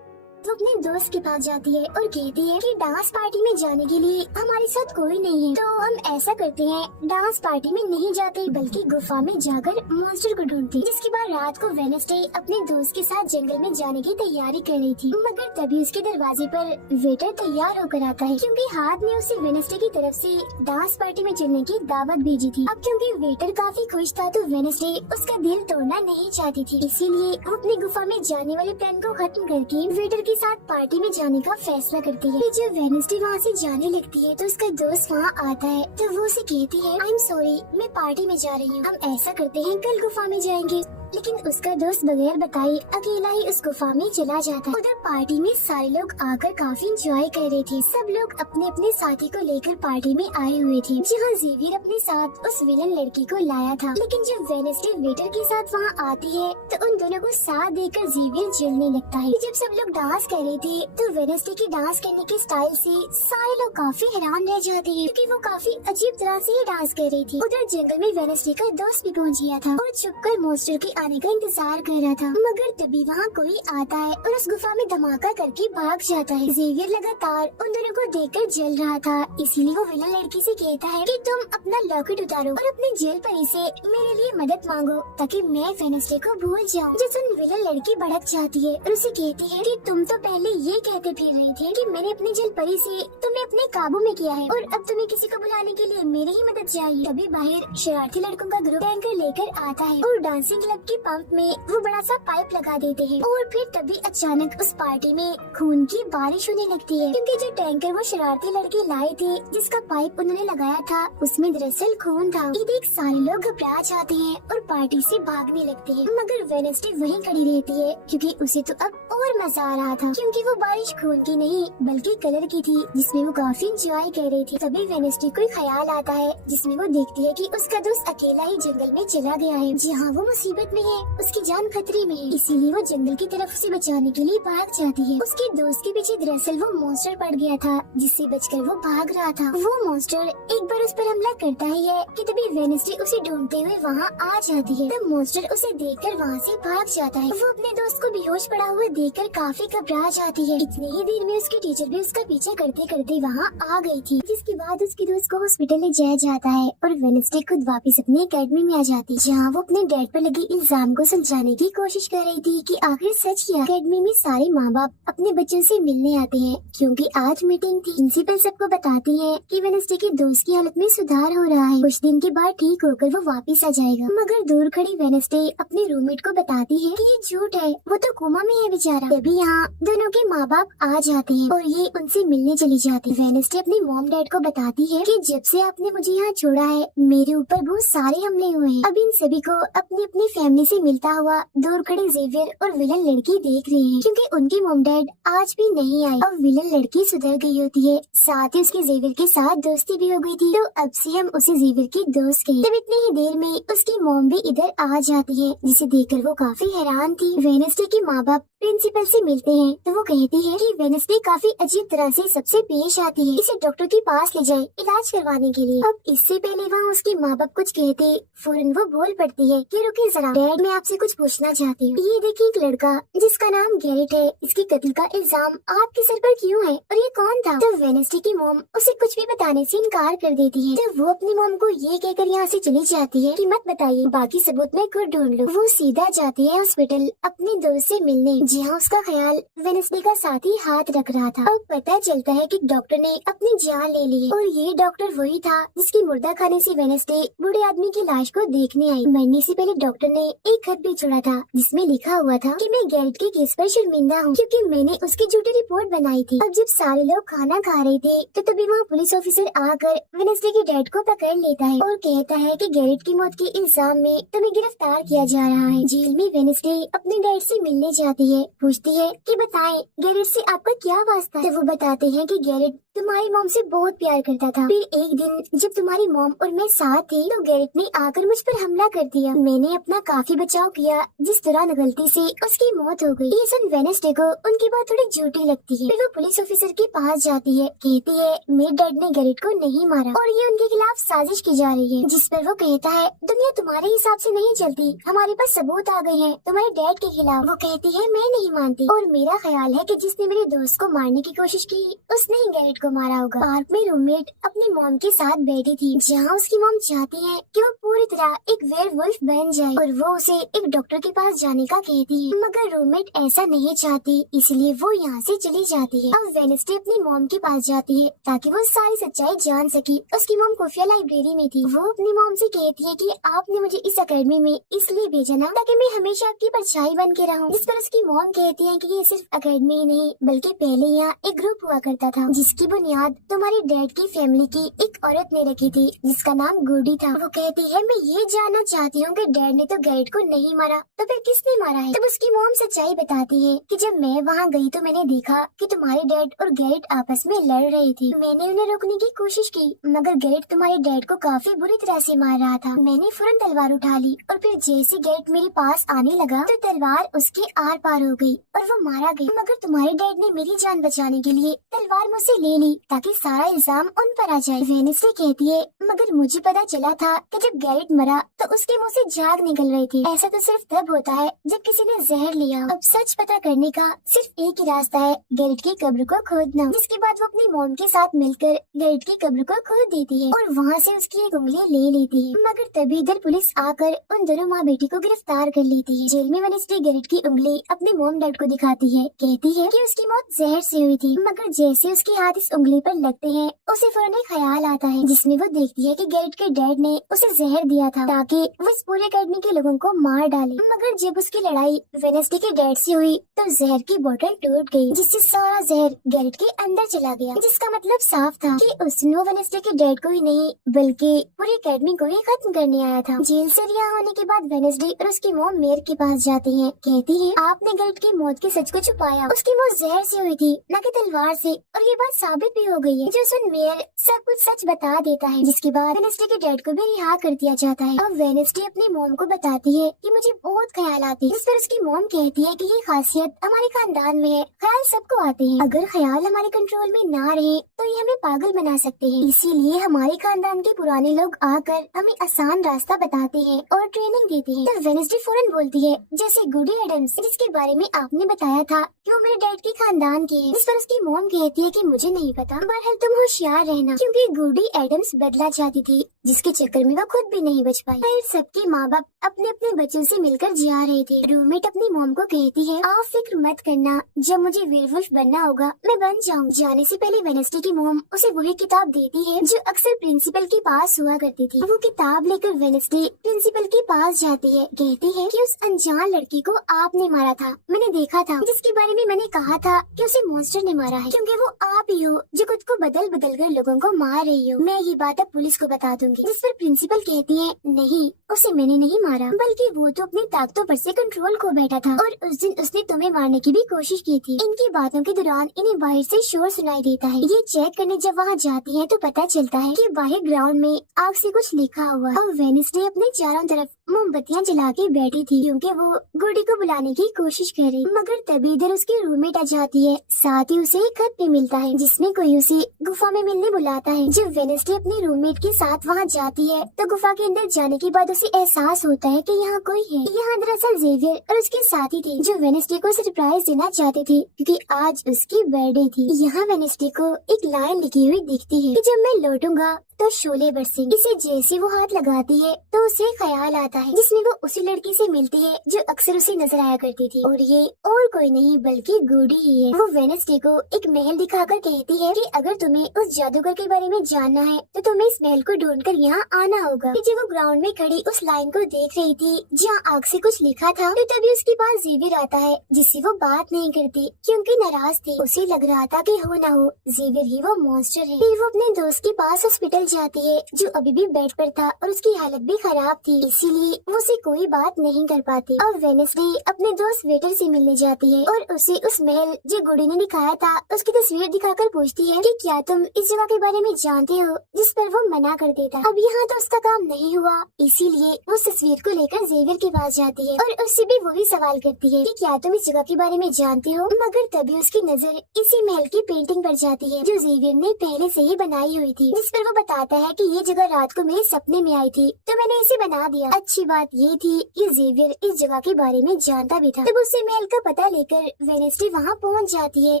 वो अपने दोस्त के पास जाती है और कहती है कि डांस पार्टी में जाने के लिए हमारे साथ कोई नहीं है, तो हम ऐसा करते हैं डांस पार्टी में नहीं जाते बल्कि गुफा में जाकर मॉन्स्टर को ढूंढते। जिसके बाद रात को वेडनेसडे अपने दोस्त के साथ जंगल में जाने की तैयारी कर रही थी, मगर तभी उसके दरवाजे पर वेटर तैयार होकर आता है क्योंकि हाथ में उसे वेडनेसडे की तरफ से डांस पार्टी में चलने की दावत भेजी थी। अब क्योंकि वेटर काफी खुश था तो वेडनेसडे उसका दिल तोड़ना नहीं चाहती थी, इसीलिए वो अपनी गुफा में जाने वाले प्लान को खत्म करके वेटर के साथ पार्टी में जाने का फैसला करती है। जब वेडनेसडे वहाँ से जाने लगती है तो उसका दोस्त वहाँ आता है तो वो उसे कहती है आई एम सॉरी मैं पार्टी में जा रही हूँ, हम ऐसा करते हैं कल गुफा में जाएंगे। लेकिन उसका दोस्त बगैर बताए अकेला ही उस गुफा में चला जाता है। उधर पार्टी में सारे लोग आकर काफी एंजॉय कर रहे थे। सब लोग अपने अपने साथी को लेकर पार्टी में आए हुए थे, जहाँ जेवियर अपने साथ उस विलन लड़की को लाया था। लेकिन जब वेडनेसडे वेटर के साथ वहाँ आती है तो उन दोनों को साथ देकर जेवियर जलने लगता है। जब सब लोग डांस कर रहे थे तो वेडनेसडे की डांस करने के स्टाइल से सारे लोग काफी हैरान रह जाते हैं क्योंकि वो काफी अजीब तरह से ही डांस कर रही थी। उधर जंगल में वेडनेसडे का दोस्त भी पहुँच गया था और छुपकर मॉन्स्टर के आने का इंतजार कर रहा था, मगर तभी वहाँ कोई आता है और उस गुफा में धमाका करके भाग जाता है। जेवियर लगातार उन दोनों को देखकर जल रहा था, इसीलिए वो विलन लड़की से कहता है कि तुम अपना लॉकेट उतारो और अपने जेल परी से मेरे लिए मदद मांगो ताकि मैं वेडनेसडे को भूल जाऊँ। जिस सुन विलन लड़की भड़क जाती है और उसे कहती है कि तुम तो पहले ये कहते फिर रही थी कि मैंने अपनी जेल परी से तुम्हें अपने काबू में किया है और अब तुम्हें किसी को बुलाने के लिए मेरी ही मदद चाहिए। तभी बाहर शरारती लड़कों का ग्रुप टैंकर लेकर आता है और डांसिंग क्लब के पंप में वो बड़ा सा पाइप लगा देते हैं और फिर तभी अचानक उस पार्टी में खून की बारिश होने लगती है क्योंकि जो टैंकर वो शरारती लड़के लाए थे जिसका पाइप उन्होंने लगाया था उसमें दरअसल खून था। ये देख सारे लोग घबरा जाते हैं और पार्टी से भागने लगते हैं, मगर वेडनेसडे वहीं खड़ी रहती है क्योंकि उसे तो अब और मजा आ रहा था क्योंकि वो बारिश खून की नहीं बल्कि कलर की थी जिसमें वो काफी एंजॉय कर रही थी। तभी वेडनेसडे को ख्याल आता है जिसमें वो देखती है कि उसका दोस्त अकेला ही जंगल में चला गया है जहाँ वो मुसीबत में है, उसकी जान खतरे में है, इसीलिए वो जंगल की तरफ उसे बचाने के लिए भाग जाती है। उसके दोस्त के पीछे दरअसल वो मॉन्स्टर पड़ गया था जिससे बचकर वो भाग रहा था। वो मॉन्स्टर एक बार उस पर हमला करता ही है कि तभी वेडनेसडे उसे ढूंढते हुए वहाँ आ जाती है। तब मॉन्स्टर उसे देखकर वहाँ से भाग जाता है। वो अपने दोस्त को बेहोश पड़ा हुआ देखकर काफी घबरा जाती है। इतनी ही देर में उसकी टीचर भी उसका पीछा करते करते वहाँ आ गई थी, जिसके बाद उसके दोस्त को हॉस्पिटल ले जाया जाता है और वेडनेसडे खुद वापस अपने एकेडमी में आ जाती है जहाँ वो अपने डैड पर लगे इल्जाम को सुलझाने की कोशिश कर रही थी कि आखिर सच क्या। एकेडमी में सारे माँ बाप अपने बच्चों से मिलने आते हैं क्योंकि आज मीटिंग थी। प्रिंसिपल सबको बताती है कि वेडनेसडे के दोस्त की हालत में सुधार हो रहा है, कुछ दिन के बाद ठीक होकर वो वापस आ जाएगा। मगर दूर खड़ी वेडनेसडे अपने रूममेट को बताती है कि ये झूठ है, वो तो कोमा में है बेचारा। तभी यहाँ दोनों के माँ बाप आ जाते हैं और ये उनसे मिलने चली जाती है। वेडनेसडे अपने मॉम डैड को बताती है कि जब से आपने मुझे यहाँ छोड़ा है मेरे ऊपर बहुत सारे हमले हुए हैं, अब इन सभी को अपनी अपनी फैमिली सामने से मिलता हुआ दूर खड़े जेवियर और विलन लड़की देख रहे हैं, क्योंकि उनके मॉम डैड आज भी नहीं आए और विलन लड़की सुधर गई होती है। साथ ही उसके जेवियर के साथ दोस्ती भी हो गई थी, तो अब से हम उसे जेवियर की दोस्त कहें। तब इतनी ही देर में उसकी मॉम भी इधर आ जाती है, जिसे देखकर वो काफी हैरान थी। वेडनेसडे के माँ बाप प्रिंसिपल से मिलते हैं तो वो कहती है कि वेडनेसडे काफी अजीब तरह से सबसे पेश आती है, इसे डॉक्टर के पास ले जाए इलाज करवाने के लिए। अब इससे पहले वहाँ उसके माँ बाप कुछ कहते, फौरन वो बोल पड़ती है कि रुकिए जरा डैड, मैं आपसे कुछ पूछना चाहती हूँ। ये देखिए एक लड़का जिसका नाम गैरेट है, इसके कत्ल का इल्जाम आपके सर पर क्यों है और ये कौन था? तो वेडनेसडे की मॉम उसे कुछ भी बताने से इनकार कर देती है। तो वो अपनी मॉम को ये कहकर यहाँ से चली जाती है कि मत बताइए, बाकी सबूत मैं खुद ढूंढ लूँ। वो सीधा जाती है हॉस्पिटल अपने दोस्त से मिलने, जहाँ उसका ख्याल वेडनेसडे का साथी हाथ रख रहा था। अब पता चलता है कि डॉक्टर ने अपनी जान ले ली है और ये डॉक्टर वही था जिसकी मुर्दा खाने से वेडनेसडे बूढ़े आदमी की लाश को देखने आई। मरने से पहले डॉक्टर ने एक खत भी छोड़ा था जिसमें लिखा हुआ था कि मैं गैरेट के केस पर शर्मिंदा हूँ, क्योंकि मैंने उसकी झूठी रिपोर्ट बनाई थी। अब जब सारे लोग खाना खा रहे थे तो तभी वहाँ पुलिस ऑफिसर आकर वेडनेसडे के डैड को पकड़ लेता है और कहता है कि गैरेट की मौत के इल्जाम में तुम्हें गिरफ्तार किया जा रहा है। जेल में वेडनेसडे अपने डैड से मिलने जाती है, पूछती है कि बताएं गैरेट से आपका क्या वास्ता है? तो वो बताते हैं कि गैरेट तुम्हारी मॉम से बहुत प्यार करता था। फिर एक दिन जब तुम्हारी मॉम और मैं साथ थे तो गैरेट ने आकर मुझ पर हमला कर दिया। मैंने अपना काफी बचाव किया, जिस दौरान गलती से उसकी मौत हो गई। ये सुन वेडनेसडे को उनकी बात थोड़ी झूठी लगती है। फिर वो पुलिस ऑफिसर के पास जाती है, कहती है मेरे डैड ने गैरेट को नहीं मारा और ये उनके खिलाफ साजिश की जा रही है। जिस पर वो कहता है दुनिया तुम्हारे हिसाब से नहीं चलती, हमारे पास सबूत आ गए हैं तुम्हारे डैड के खिलाफ। वो कहती है मैं नहीं मानती और मेरा ख्याल है कि जिसने मेरे दोस्त को मारने की कोशिश की उसने ही गैरेट को मारा होगा। पार्क में रूममेट अपनी मॉम के साथ बैठी थी, जहाँ उसकी मॉम चाहती है कि वो पूरी तरह एक वेयरवुल्फ बन जाए और वो उसे एक डॉक्टर के पास जाने का कहती है, मगर रूममेट ऐसा नहीं चाहती, इसलिए वो यहाँ से चली जाती है। अब वेडनेसडे अपनी मॉम के पास जाती है ताकि वो सारी सच्चाई जान सके। उसकी मॉम खुफिया लाइब्रेरी में थी। वो अपनी मॉम से कहती है कि आपने मुझे इस अकेडमी में इसलिए भेजा ना ताकि मैं हमेशा आपकी परछाई बन के रहूं। जिस पर उसकी मॉम कहती है कि ये सिर्फ अकेडमी ही नहीं बल्कि पहले यहाँ एक ग्रुप हुआ करता था जिसकी बुनियाद तुम्हारे डैड की फैमिली की एक औरत ने रखी थी जिसका नाम गुडी था। वो कहती है मैं ये जानना चाहती हूँ कि डैड ने तो गैरेट को नहीं मारा तो फिर किसने मारा है? तब उसकी मॉम सच्चाई बताती है कि जब मैं वहाँ गई तो मैंने देखा कि तुम्हारे डैड और गैरेट आपस में लड़ रही थी। मैंने उन्हें रोकने की कोशिश की मगर गैरेट तुम्हारे डैड को काफी बुरी तरह से मार रहा था। मैंने फौरन तलवार उठा ली और फिर जैसे गैरेट मेरे पास आने लगा तो तलवार उसके आर पार हो गई और वो मारा गया। मगर तुम्हारे डैड ने मेरी जान बचाने के लिए तलवार मुझसे ले ली ताकि सारा इल्जाम उन पर आ जाए। वेडनेसडे कहती है मगर मुझे पता चला था कि जब गैरेट मरा तो उसके मुंह से झाग निकल रही थी। ऐसा तो सिर्फ तब होता है जब किसी ने जहर लिया। अब सच पता करने का सिर्फ एक ही रास्ता है, गैरेट की कब्र को खोदना। जिसके बाद वो अपनी मॉम के साथ मिलकर गैरेट की कब्र को खोद देती है और वहाँ से उसकी एक उंगली ले लेती है। मगर तभी इधर पुलिस आकर उन दोनों माँ बेटी को गिरफ्तार कर लेती है। जेल में वेडनेसडे गैरेट की उंगली अपने मॉम डैड को दिखाती है, कहती है कि उसकी मौत जहर से हुई थी। मगर जैसे उसके हाथ इस उंगली पर लगते हैं उसे फौरन एक ख्याल आता है जिसमें वो देखती है कि गैरेट के डैड ने उसे जहर दिया था ताकि वो इस पूरे अकेडमी के लोगों को मार डाले। मगर जब उसकी लड़ाई वेडनेसडे के डैड से हुई तो जहर की बोतल टूट गई जिससे सारा जहर गैरेट के अंदर चला गया, जिसका मतलब साफ था कि उसने वेडनेसडे के डैड को ही नहीं बल्कि पूरी अकेडमी को ही खत्म करने आया था। जेल से रिहा होने के बाद वेडनेसडे और उसकी मॉम मेयर के पास जाती है, कहती है आपने गैरेट की मौत के सच को छुपाया, उसकी मौत जहर से हुई थी न कि तलवार से, और ये बात साबित भी हो गई है। जो सुन मेयर सब कुछ सच बता देता है, जिसके बाद वेडनेसडे के डैड को भी रिहा कर दिया जाता है। अब वेडनेसडे अपनी मॉम को बताती है कि मुझे बहुत ख्याल आते हैं, जिस पर उसकी मॉम कहती है कि ये खासियत हमारे खानदान में है, ख्याल सबको आते हैं, अगर ख्याल हमारे कंट्रोल में ना रहे तो ये हमें पागल बना सकते हैं, इसीलिए हमारे खानदान के पुराने लोग आकर हमें आसान रास्ता बताते हैं और ट्रेनिंग देते हैं। तो वेडनेसडे फौरन बोलती है जैसे गुडी एडम्स जिसके बारे में आपने बताया था कि वो मेरे डैड के खानदान की है, जिस पर उसकी मॉम कहती है कि मुझे नहीं पता, बहरहाल तुम होशियार रहना, क्योंकि गुडी एडम्स बदला चाहती थी जिसके चक्कर में वो खुद भी नहीं बच पाई। फिर सबके माँ बाप अपने अपने बच्चों से मिलकर जा रहे थे। रूममेट अपनी मॉम को कहती है आप फिक्र मत करना, जब मुझे वेयरवुल्फ बनना होगा मैं बन जाऊँ। जाने से पहले वेडनेसडे की मॉम उसे वही किताब देती है जो अक्सर प्रिंसिपल के पास हुआ करती थी। वो किताब लेकर वेडनेसडे प्रिंसिपल के पास जाती है, कहती है कि उस अनजान लड़की को आपने मारा था, मैंने देखा था, जिसके बारे में मैंने कहा था कि उसे मॉन्स्टर ने मारा है, क्योंकि वो आप ही हो जो खुद को बदल बदल कर लोगों को मार रही हो। मैं ये बात अब पुलिस को बता दूंगी। जिस पर प्रिंसिपल कहती है, नहीं, उसे मैंने नहीं मारा, बल्कि वो तो अपनी ताकतों पर से कंट्रोल खो बैठा था और उस दिन उसने तुम्हें मारने की भी कोशिश की थी। इनकी बातों के दौरान इन्हें बाहर से शोर सुनाई देता है। ये चेक करने जब वहाँ जाती है तो पता चलता है कि बाहर ग्राउंड में आग से कुछ लिखा हुआ है और वेनिसडे अपने चारों तरफ मोमबत्तियां जला के बैठी थी क्योंकि वो गुडी को बुलाने की कोशिश कर रही। मगर तभी इधर उसकी रूममेट आ जाती है। साथ ही उसे एक खत भी मिलता है जिसमें कोई उसे गुफा में मिलने बुलाता है। जब वेनिसडे अपनी रूममेट के साथ वहाँ जाती है तो गुफा के अंदर जाने के बाद उसे एहसास होता है कि यहाँ कोई है। यहाँ दरअसल जेवियर और उसके साथी थे जो वेनिसडे को सरप्राइज देना चाहते थे क्योंकि आज उसकी बर्थडे थी। यहाँ वेनिसडे को एक लाइन लिखी हुई दिखती है कि जब मैं लौटूंगा तो शोले बरसेंगे। इसे जैसे वो हाथ लगाती है तो उसे ख्याल आता है जिसमें वो उसी लड़की से मिलती है जो अक्सर उसे नजर आया करती थी और ये और कोई नहीं बल्कि गुडी ही है। वो वेनिसडे को एक महल दिखाकर कहती है कि अगर तुम्हें उस जादूगर के बारे में जानना है तो तुम्हें इस महल को ढूंढकर यहाँ आना होगा। जब वो ग्राउंड में खड़ी उस लाइन को देख रही थी जहाँ आग से कुछ लिखा था तो तभी उसके पास जेवियर आता है जिससे वो बात नहीं करती क्योंकि नाराज थी। उसे लग रहा था कि हो न हो जेवियर ही वो मॉन्स्टर है। फिर वो अपने दोस्त के पास हॉस्पिटल जाती है जो अभी भी बेड पर था और उसकी हालत भी खराब थी, इसीलिए वो उसे कोई बात नहीं कर पाती। और वेनिसडे अपने दोस्त वेटर से मिलने जाती है और उसे उस महल जो गुडी ने दिखाया था उसकी तस्वीर दिखाकर पूछती है कि क्या तुम इस जगह के बारे में जानते हो, जिस पर वो मना कर देता। अब यहाँ तो उसका काम नहीं हुआ, इसीलिए वो उस तस्वीर को लेकर जेवियर के पास जाती है और उससे भी वही सवाल करती है कि क्या तुम इस जगह के बारे में जानते हो। मगर तभी उसकी नजर इसी महल की पेंटिंग पर जाती है जो जेवियर ने पहले से ही बनाई हुई थी, जिस पर वो बताता है कि ये जगह रात को मेरे सपने में आई थी तो मैंने इसे बना दिया। अच्छी बात ये थी कि जेवियर इस जगह के बारे में जानता भी था। तब उससे महल का पता लेकर वेनिसडे वहाँ पहुँच जाती है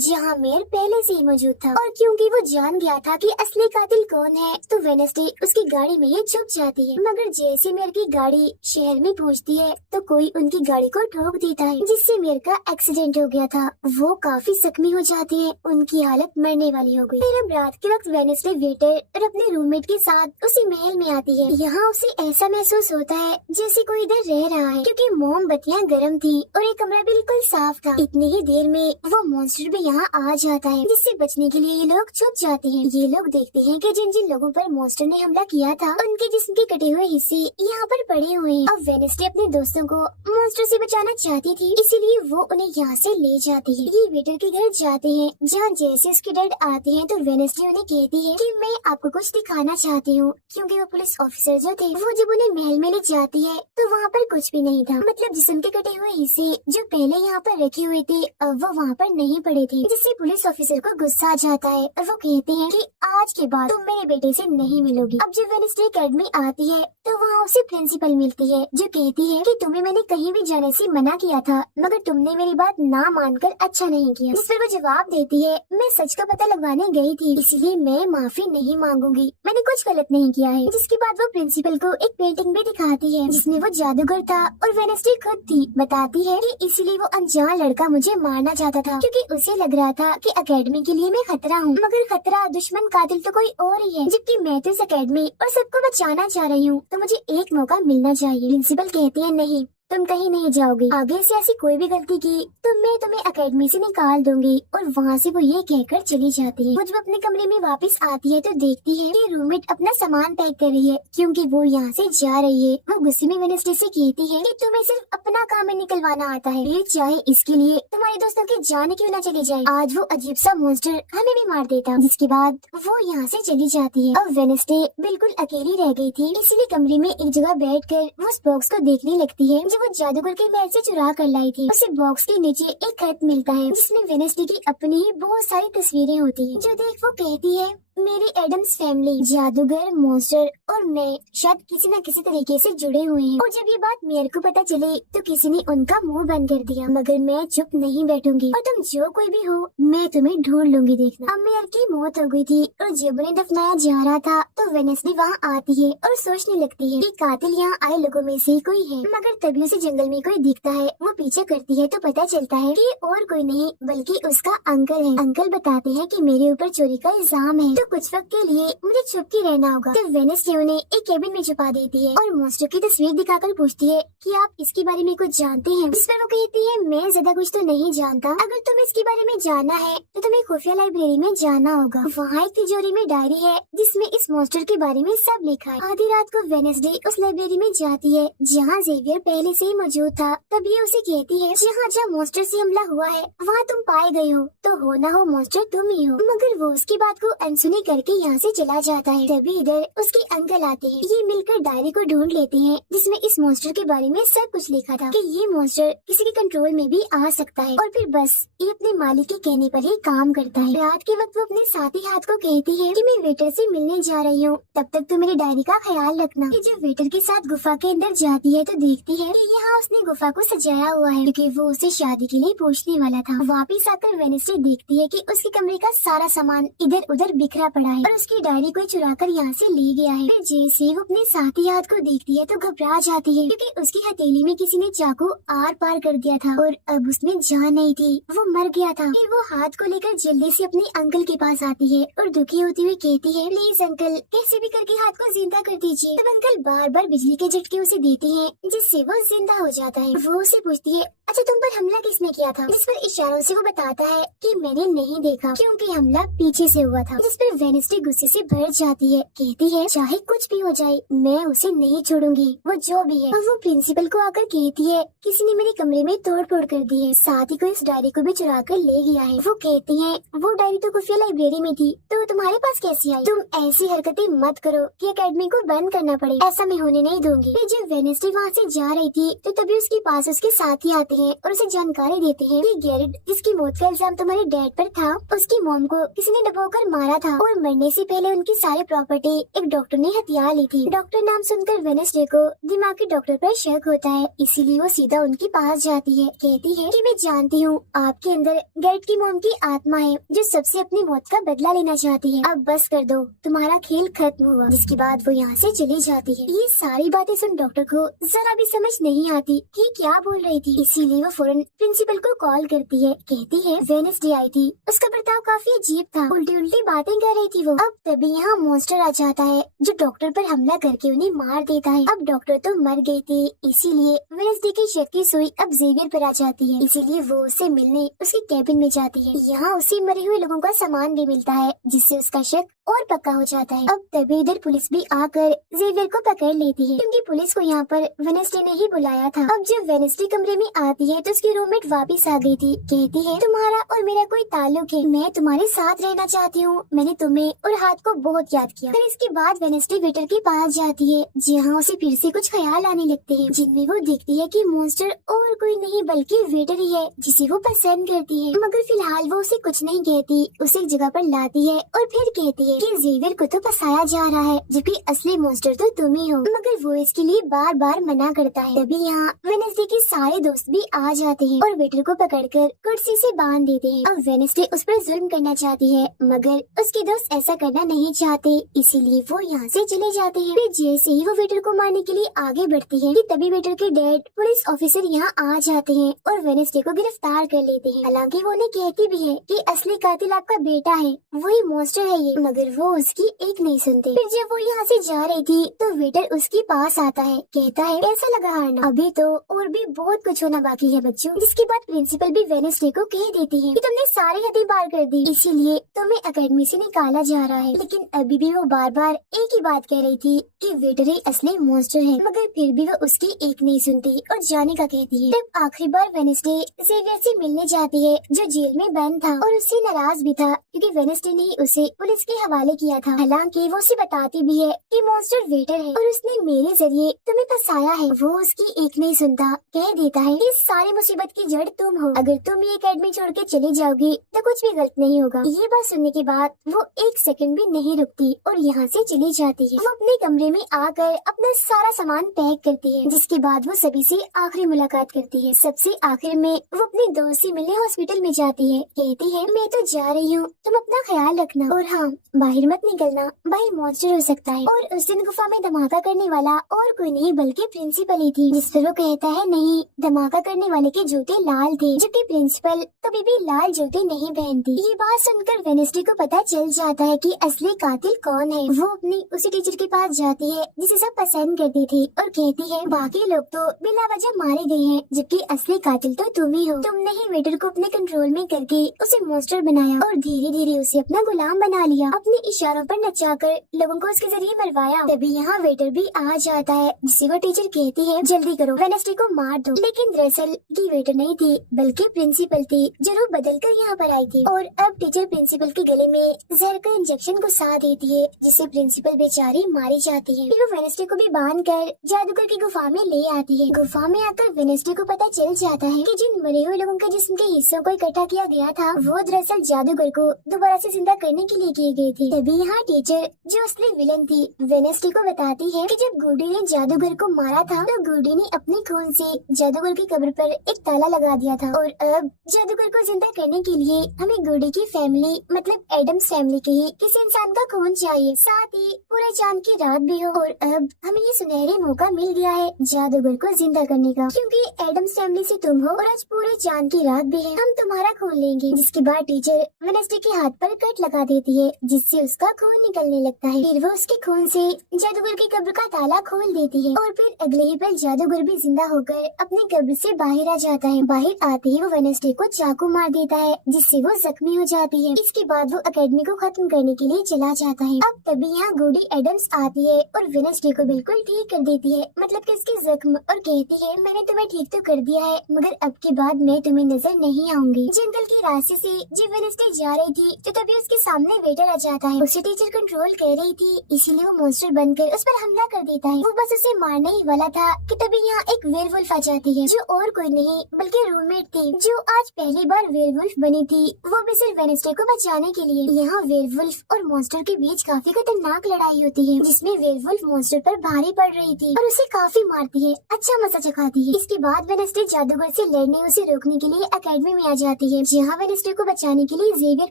जहाँ मेयर पहले से ही मौजूद था और क्योंकि वो जान गया था कि असली कातिल कौन है तो वेनिसडे उसकी गाड़ी में ही छुप जाती है। मगर जैसे मेयर की गाड़ी शहर में पहुँचती है तो कोई उनकी गाड़ी को ठोक देता है जिससे मेयर का एक्सीडेंट हो गया था। वो काफी जख्मी हो जाते हैं, उनकी हालत मरने वाली हो गई। फिर अब रात के वक्त वेनिसडे वेटर और अपने रूममेट के साथ उसी महल में आती है। यहाँ उसे ऐसा महसूस होता है जैसे कोई इधर रह रहा है क्योंकि मोमबत्तियाँ गर्म थी और ये कमरा बिल्कुल साफ था। इतनी ही देर में वो मॉन्स्टर भी यहाँ आ जाता है जिससे बचने के लिए ये लोग छुप जाते हैं। ये लोग देखते हैं कि जिन जिन लोगों पर मॉन्स्टर ने हमला किया था उनके जिस्म के कटे हुए हिस्से यहाँ पर पड़े हुए हैं। अब वेनिसडे अपने दोस्तों को मॉन्स्टर से बचाना चाहती थी, इसीलिए वो उन्हें यहाँ से ले जाती है। ये वेटर के घर जाते हैं जहाँ जैसे उसके डैड आते हैं तो वेनिसडे उन्हें कहती है कि मैं आपको कुछ दिखाना चाहती हूँ क्योंकि वो पुलिस ऑफिसर जो थे वो जब उन्हें महल में ले जाती है तो वहाँ पर कुछ भी नहीं था। मतलब जिस्म के कटे हुए हिस्से जो पहले यहाँ पर रखे हुए थे अब वो वहाँ पर नहीं पड़े थे, जिससे पुलिस ऑफिसर को गुस्सा आ जाता है और वो कहते हैं कि आज के बाद तुम मेरे बेटे से नहीं मिलोगी। अब जब वेनिसडे एकेडमी आती है तो वहाँ उसे प्रिंसिपल मिलती है जो कहती है कि तुम्हें मैंने कहीं भी जाने से मना किया था मगर तुमने मेरी बात ना मानकर अच्छा नहीं किया। जिस पर वो जवाब देती है मैं सच का पता लगवाने गई थी इसलिए मैं माफी नहीं मांगूंगी, मैंने कुछ गलत नहीं किया है। जिसके बाद वो प्रिंसिपल को एक पेंटिंग भी दिखाती है जिसमें वो जादूगर था और वेनिसडे खुद थी। बताती है कि इसलिए वो अनजान लड़का मुझे मारना चाहता था क्योंकि उसे लग रहा था कि एकेडमी के लिए मैं खतरा हूँ, मगर खतरा दुश्मन कातिल तो कोई और ही है, जबकि मैं तो इस एकेडमी और सबको बचाना चाह रही हूँ तो मुझे एक मौका मिलना चाहिए। प्रिंसिपल कहती है नहीं, तुम कहीं नहीं जाओगे, आगे से ऐसी कोई भी गलती की तो मैं तुम्हें एकेडमी से निकाल दूंगी। और वहाँ से वो ये कहकर चली जाती है। वो जब अपने कमरे में वापस आती है तो देखती है कि रूममेट अपना सामान पैक कर रही है क्योंकि वो यहाँ से जा रही है। वो गुस्से में वेनिसडे से कहती है कि तुम्हें सिर्फ अपना काम में निकलवाना आता है, ये चाहे इसके लिए तुम्हारे दोस्तों की जान क्यों न चली जाए, आज वो अजीब सा मॉन्स्टर हमें भी मार देता। जिसके बाद वो यहाँ से चली जाती है। अब वेनिसडे बिल्कुल अकेली रह गई थी, इसलिए कमरे में एक जगह बैठकर वो उस बॉक्स को देखने लगती है जो वो जादूगर के महल से चुरा कर लाई थी। उसे बॉक्स के नीचे एक खत मिलता है जिसमें वेनिसडे की अपनी ही बहुत सारी तस्वीरें होती हैं। जो देख वो कहती है मेरी एडम्स फैमिली, जादूगर, मॉन्स्टर और मैं शायद किसी न किसी तरीके से जुड़े हुए हैं। और जब ये बात मेयर को पता चले तो किसी ने उनका मुंह बंद कर दिया, मगर मैं चुप नहीं बैठूंगी और तुम जो कोई भी हो मैं तुम्हें ढूंढ लूंगी देखना। अब मेयर की मौत हो गई थी और जब उन्हें दफनाया जा रहा था तो वेनिसडे वहाँ आती है और सोचने लगती है कि कातिल यहाँ आए लोगों में से कोई है। मगर तभी उसे जंगल में कोई दिखता है। वो पीछे करती है तो पता चलता है कि और कोई नहीं बल्कि उसका अंकल है। अंकल बताते हैं कि मेरे ऊपर चोरी का इल्जाम है तो कुछ वक्त के लिए मुझे छुप के रहना होगा। तो वेनेसडे उन्हें एक केबिन में छुपा देती है और मॉन्स्टर की तस्वीर दिखाकर पूछती है कि आप इसके बारे में कुछ जानते हैं। जिस पर वो कहती है मैं ज्यादा कुछ तो नहीं जानता, अगर तुम्हें इसके बारे में जानना है तो तुम्हें खुफिया लाइब्रेरी में जाना होगा। वहाँ एक तिजोरी में डायरी है जिसमें इस मॉन्स्टर के बारे में सब लिखा है। आधी रात को वेनेसडे उस लाइब्रेरी में जाती है जहाँ जेवियर पहले से ही मौजूद था। तभी उसे कहती है जहाँ जहाँ मॉन्स्टर से हमला हुआ है वहाँ तुम पाए गए हो, तो हो ना हो मॉन्स्टर तुम ही हो। मगर वो उसकी बात को अनसुनी करके यहाँ से चला जाता है। तभी इधर उसके अंकल आते हैं। ये मिलकर डायरी को ढूंढ लेते हैं जिसमें इस मॉन्स्टर के बारे में सब कुछ लिखा था कि ये मॉन्स्टर किसी के कंट्रोल में भी आ सकता है और फिर बस ये अपने मालिक के कहने पर ही काम करता है। रात के वक्त वो अपने साथी हाथ को कहती है कि मैं वेटर से मिलने जा रही हूँ, तब तक तो मेरी डायरी का ख्याल रखना। ये जब वेटर के साथ गुफा के अंदर जाती है तो देखती है कि यहाँ उसने गुफा को सजाया हुआ है क्योंकि वो उसे शादी के लिए पूछने वाला था। वापिस आकर वेनेसडे देखती है कि उसके कमरे का सारा सामान इधर उधर बिखरा पड़ा है और उसकी डायरी कोई चुरा कर यहाँ से ले गया है। फिर जैसे वो अपने साथी हाथ को देखती है तो घबरा जाती है क्योंकि उसकी हथेली में किसी ने चाकू आर पार कर दिया था और अब उसमें जान नहीं थी, वो मर गया था। फिर वो हाथ को लेकर जल्दी से अपने अंकल के पास आती है और दुखी होती हुई कहती है प्लीज अंकल कैसे भी करके हाथ को जिंदा कर दीजिए। तब अंकल बार बार बिजली के झटके उसे देते हैं जिससे वो जिंदा हो जाता है। वो उसे पूछती है अच्छा तुम पर हमला किसने किया था, जिस पर इशारों से वो बताता है कि मैंने नहीं देखा क्योंकि हमला पीछे से हुआ था। जिस पर वेनेसडे गुस्से से भर जाती है, कहती है चाहे कुछ भी हो जाए मैं उसे नहीं छोड़ूंगी, वो जो भी है। और वो प्रिंसिपल को आकर कहती है किसी ने मेरे कमरे में तोड़ फोड़ कर दी है, साथ ही कोई इस डायरी को भी चुरा कर ले गया है। वो कहती है वो डायरी तो खुफिया लाइब्रेरी में थी तो तुम्हारे पास कैसी आई, तुम ऐसी हरकतें मत करो कि एकेडमी को बंद करना पड़े, ऐसा मैं होने नहीं दूंगी। फिर जब वेनेसडे वहाँ से जा रही थी तो तभी उसके पास उसके साथी आते हैं और उसे जानकारी देते हैं कि गैरेट जिसकी मौत का इल्जाम तुम्हारे डैड पर था उसकी मॉम को किसी ने डबोकर मारा था और मरने से पहले उनकी सारी प्रॉपर्टी एक डॉक्टर ने हथिया ली थी। डॉक्टर नाम सुनकर वेनेसडे को दिमागी डॉक्टर पर शक होता है, इसीलिए वो सीधा उनके पास जाती है। कहती है कि मैं जानती हूँ आपके अंदर गैरेट की मॉम की आत्मा है जो सबसे अपनी मौत का बदला लेना चाहती है, अब बस कर दो तुम्हारा खेल खत्म हुआ। जिसके बाद वो यहाँ से चली जाती है। ये सारी बातें सुन डॉक्टर को जरा भी समझ नहीं आती कि क्या बोल रही थी, इसीलिए वो फौरन प्रिंसिपल को कॉल करती है। कहती है वेनेसडे आई थी, उसका बर्ताव काफी अजीब था, उल्टी उल्टी बातें कर रही थी वो। अब तभी यहाँ मॉन्स्टर आ जाता है जो डॉक्टर पर हमला करके उन्हें मार देता है। अब डॉक्टर तो मर गई थी, इसीलिए वेनेसडे की शक की सुई अब जेवियर पर आ जाती है, इसीलिए वो उससे मिलने उसके कैबिन में जाती है। यहाँ उसे मरे हुए लोगों का सामान भी मिलता है जिससे उसका शक और पक्का हो जाता है। अब तभी इधर पुलिस भी आकर जेवियर को पकड़ लेती है क्योंकि पुलिस को यहाँ पर वेनेसडे ने ही बुलाया था। अब जब वेनेसडे कमरे में आती है तो उसकी रूममेट वापस आ गई थी। कहती है तुम्हारा और मेरा कोई ताल्लुक है, मैं तुम्हारे साथ रहना चाहती हूँ, मैंने तुम्हें और हाथ को बहुत याद किया। फिर इसके बाद वेनेसडे वेटर के पास जाती है जहाँ उसे फिर से कुछ ख्याल आने लगते हैं जिनमें वो देखती है कि मॉन्स्टर और कोई नहीं बल्कि वेटर ही है जिसे वो पसंद करती है। मगर फिलहाल वो उसे कुछ नहीं कहती, उसे एक जगह पर लाती है और फिर कहती है कि जेवियर को तो फंसाया जा रहा है जबकि असली मॉन्स्टर तो तुम ही हो। मगर वो इसके लिए बार बार मना करता है। तभी यहाँ वेनेसडे के सारे दोस्त भी आ जाते हैं और वेटर को पकड़कर कुर्सी से बांध देते हैं। अब वेनेसडे उस पर जुल्म करना चाहती है मगर उसके दोस्त ऐसा करना नहीं चाहते, इसीलिए वो यहाँ से चले जाते हैं। फिर जैसे ही वो वेटर को मारने के लिए आगे बढ़ती है कि तभी वेटर के डैड पुलिस ऑफिसर यहाँ आ जाते हैं और वेनेसडे को गिरफ्तार कर लेते हैं। हालांकि वो उन्हें कहती भी है कि असली कातिल आपका बेटा है, वही मॉन्स्टर है ये, मगर वो उसकी एक नहीं सुनते। फिर जब वो यहाँ से जा रही थी तो वेटर उसके पास आता है, कहता है कैसा लगा हारना, अभी तो और भी बहुत कुछ होना बाकी है बच्चों। जिसके बाद प्रिंसिपल भी वेनेसडे को कह देती है कि तुमने सारी हदें पार कर दी, इसीलिए तुम्हें एकेडमी से निकाला जा रहा है। लेकिन अभी भी वो बार बार एक ही बात कह रही थी कि वेटर ही असली मॉन्स्टर है, मगर फिर भी वो उसकी एक नहीं सुनती और जाने का कहती है। तब आखिरी बार वेनेसडे जेवियर से मिलने जाती है जो जेल में बंद था और उससे नाराज भी था क्योंकि वेनेसडे ने उसे पुलिस के हवाले किया था। हालांकि वो उसे बताती भी है कि मॉन्स्टर वेटर है और उसने मेरे जरिए तुम्हें फंसाया है। वो उसकी एक नहीं सुनता, कह देता है इस सारी मुसीबत की जड़ तुम हो, अगर तुम ये एकेडमी छोड़ के चली जाओगी तो कुछ भी गलत नहीं होगा। ये बात सुनने के बाद वो एक सेकंड भी नहीं रुकती और यहाँ से चली जाती है। वो अपने कमरे में आकर अपना सारा सामान पैक करती है, जिसके बाद वो सभी से आखिरी मुलाकात करती है। सबसे आखिर में वो अपनी दोस्त से मिलने हॉस्पिटल में जाती है। कहती है मैं तो जा रही हूँ, तुम अपना ख्याल रखना और हाँ बाहर मत निकलना, बाहर मॉन्स्टर हो सकता है। और उस दिन गुफा में धमाका करने वाला और कोई नहीं बल्कि प्रिंसिपल ही थी। जिस पर वो कहता है नहीं, धमाका करने वाले के जूते लाल थे जबकि प्रिंसिपल कभी भी लाल जूते नहीं पहनती। ये बात सुनकर वेनेसडे को पता चल जाता है कि असली कातिल कौन है। वो अपनी उसी टीचर के पास जाती है जिसे सब पसंद करती थी और कहती है बाकी लोग तो बिला वजह मारे गए हैं, जबकि असली कातिल तो तुम ही हो। तुमने ही वेटर को अपने कंट्रोल में करके उसे मॉन्स्टर बनाया और धीरे धीरे उसे अपना गुलाम बना लिया। अपने इशारों पर नचाकर लोगों को उसके जरिए मरवाया। तभी यहाँ वेटर भी आ जाता है जिसे वो टीचर कहती है जल्दी करो, वेडनेसडे को मार दो। लेकिन दरअसल की वेटर नहीं थी बल्कि प्रिंसिपल थी जो रूप बदल कर यहाँ पर आई थी। और अब टीचर प्रिंसिपल के गले में जहर का इंजेक्शन घुसा देती है जिससे प्रिंसिपल बेचारी मारी जाती है। फिर वो वेडनेसडे को भी बांध कर जादूगर की गुफा में ले आती है। गुफा में आकर वेडनेसडे को पता चल जाता है कि जिन मरे हुए लोगों के जिस्म के हिस्सों को इकट्ठा किया गया था वो दरअसल जादूगर को दोबारा से जिंदा करने के लिए किए गए थे। तभी यहाँ टीचर जो असली विलन थी वेडनेसडे को बताती है कि जब गुडी ने जादूगर को मारा था तो गुडी ने अपने खून से जादूगर की कब्र पर एक ताला लगा दिया था और अब जादूगर को जिंदा करने के लिए हमें गुडी की फैमिली मतलब एडम्स फैमिली के ही किसी इंसान का खून चाहिए, साथ ही पूरे चांद की रात भी हो। और अब हमें ये सुनहरी मौका मिल गया है जादूगर को जिंदा करने का, क्योंकि एडम्स फैमिली से तुम हो और आज पूरे चांद की रात भी है, हम तुम्हारा खून लेंगे। जिसके बाद टीचर वेडनेसडे के हाथ पर कट लगा देती है जिससे उसका खून निकलने लगता है। फिर वो उसके खून से जादूगर की कब्र का ताला खोल देती है और फिर अगले ही पल जादूगर भी जिंदा होकर अपनी कब्र से बाहर आ जाता है। बाहर आते ही वो वेडनेसडे को चाकू मार देता है जिससे वो जख्मी हो जाती है। इसके बाद वो एकेडमी को खत्म करने के लिए चला जाता है। अब तभी यहाँ गुडी एडम्स आती है और वेडनेसडे को बिल्कुल ठीक कर देती है, मतलब कि उसके जख्म, और कहती है मैंने तुम्हें ठीक तो कर दिया है मगर अब के बाद मैं तुम्हें नजर नहीं आऊंगी। जंगल के रास्ते से जब वेडनेसडे जा रही थी तो तभी उसके सामने वेटर आ जाता है। उसे टीचर कंट्रोल कर रही थी इसीलिए वो मॉन्स्टर बनकर उस पर हमला कर देता है। वो बस उसे मारने ही वाला था कि तभी यहाँ एक वेयरवुल्फ आ जाती है जो और कोई नहीं बल्कि रूममेट थी जो आज पहली बार वेयरवुल्फ बनी थी, वो भी सिर्फ वेडनेसडे को बचाने के लिए। यहाँ वेयरवुल्फ और मॉन्स्टर के बीच काफी खतरनाक लड़ाई होती है जिसमें वेयरवुल्फ मॉन्स्टर पर भारी पड़ रही थी और उसे काफी मारती है, अच्छा मजा चखाती है। इसके बाद वेडनेसडे जादूगर से लड़ने उसे रोकने के लिए एकेडमी में आ जाती है जहाँ वेडनेसडे को बचाने के लिए जेवियर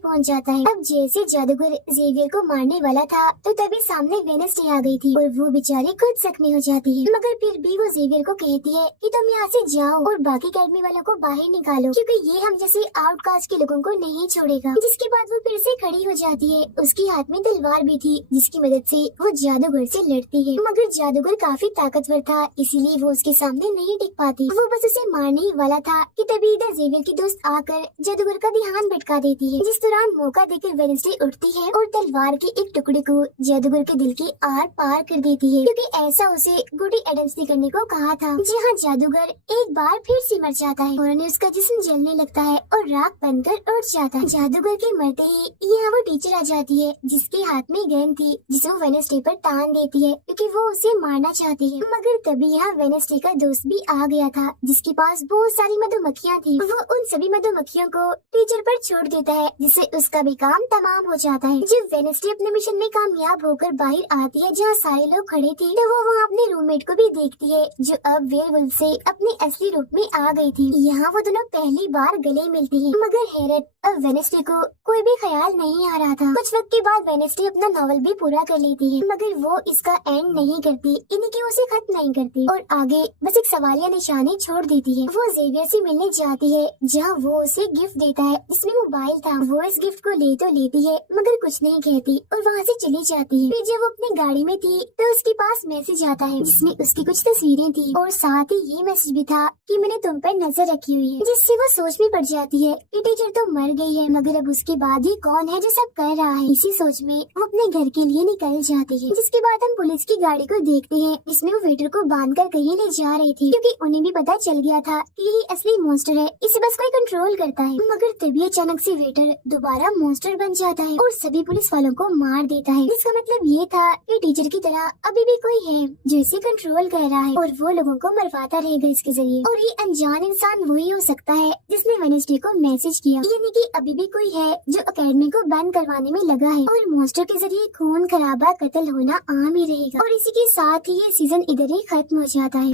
पहुँच जाता है। अब जैसे जादूगर जेवियर को मारने वाला था तो तभी सामने वेडनेसडे आ गई थी और वो बेचारी खुद जख्मी हो जाती है, मगर फिर भी वो जेवियर को कहती है कि तुम यहाँ से जाओ और बाकी एकेडमी वालों को बाहर निकालो क्योंकि ये हम जैसे आउटकास्ट के लोगों को नहीं छोड़ेगा। जिसके बाद वो फिर से खड़ी हो जाती है, उसके हाथ में तलवार भी थी जिसकी मदद से वो जादूगर से लड़ती है, मगर जादूगर काफी ताकतवर था इसीलिए वो उसके सामने नहीं टिक पाती। वो बस उसे मारने ही वाला था कि तभी इधर जेवियर की दोस्त आकर जादूगर का ध्यान भटका देती है, जिस दौरान मौका देकर वेडनेसडे उठती है और तलवार के एक टुकड़े को जादूगर के दिल के आर पार कर देती है, क्योंकि ऐसा उसे गुडी एडम्स ने करने को कहा था। जी हाँ, जादूगर एक बार फिर से मर जाता है और उसका जिस्म जलने लगता है और राख बनकर उठ जाता है। जादूगर के मरते ही यहाँ वो टीचर आ जाती है जिसके हाथ में गन थी जिसे वो वेडनेसडे पर तान देती है क्योंकि वो उसे मारना चाहती है, मगर तभी यहाँ वेडनेसडे का दोस्त भी आ गया था जिसके पास बहुत सारी मधुमक्खियाँ थी। वो उन सभी मधुमक्खियों को टीचर पर छोड़ देता है जिससे उसका भी काम तमाम हो जाता है। जब वेडनेसडे अपने मिशन में कामयाब होकर बाहर आती है जहाँ सारे लोग खड़े थे तो वो वहाँ अपने रूममेट को भी देखती है जो अब वेयरवुल्फ से अपने असली रूप में आ गई थी। यहाँ वो दोनों पहली बार गले मिलती है, मगर हैरत अब वेडनेसडे को कोई भी ख्याल नहीं आ रहा था। कुछ वक्त के बाद वेडनेसडे अपना नॉवल भी पूरा कर लेती है, मगर वो इसका एंड नहीं करती, यानी कि उसे खत्म नहीं करती और आगे बस एक सवालिया निशानी छोड़ देती है। वो जेवियर से मिलने जाती है जहाँ वो उसे गिफ्ट देता है जिसमें मोबाइल था। वो इस गिफ्ट को ले तो लेती है मगर कुछ नहीं कहती और वहाँ से चली जाती है। फिर जब वो अपनी गाड़ी में थी तो उसके पास मैसेज आता है जिसमें उसकी कुछ तस्वीरें थी और साथ ही ये मैसेज भी था कि मैंने तुम पर नजर रखी हुई है, जिससे वो सोच में पड़ जाती है कि टीचर तो मर गई है मगर अब उसके बाद ही कौन है जो सब कर रहा है। इसी सोच में वो अपने घर के लिए निकल जाती है। जिसके बाद हम पुलिस की गाड़ी को देखते हैं जिसमें वो वेटर को बांधकर कहीं ले जा रही थी क्योंकि उन्हें भी पता चल गया था कि यही असली मॉन्स्टर है, इसे बस कोई कंट्रोल करता है। मगर तभी अचानक से वेटर दोबारा मॉन्स्टर बन जाता है और सभी पुलिस वालों को मार देता है। जिसका मतलब ये था कि टीचर की तरह अभी भी कोई है जो इसे कंट्रोल कर रहा है और वो लोगों को मरवाता रहेगा इसके जरिए। और ये अनजान इंसान वही हो सकता है जिसने वेडनेसडे को मैसेज किया, यानी कि अभी भी कोई है जो एकेडमी को बंद करवाने में लगा है और मॉन्स्टर के जरिए खून खराबा कत्ल होना आम ही रहेगा। और इसी के साथ ही ये सीजन इधर ही खत्म हो जाता है।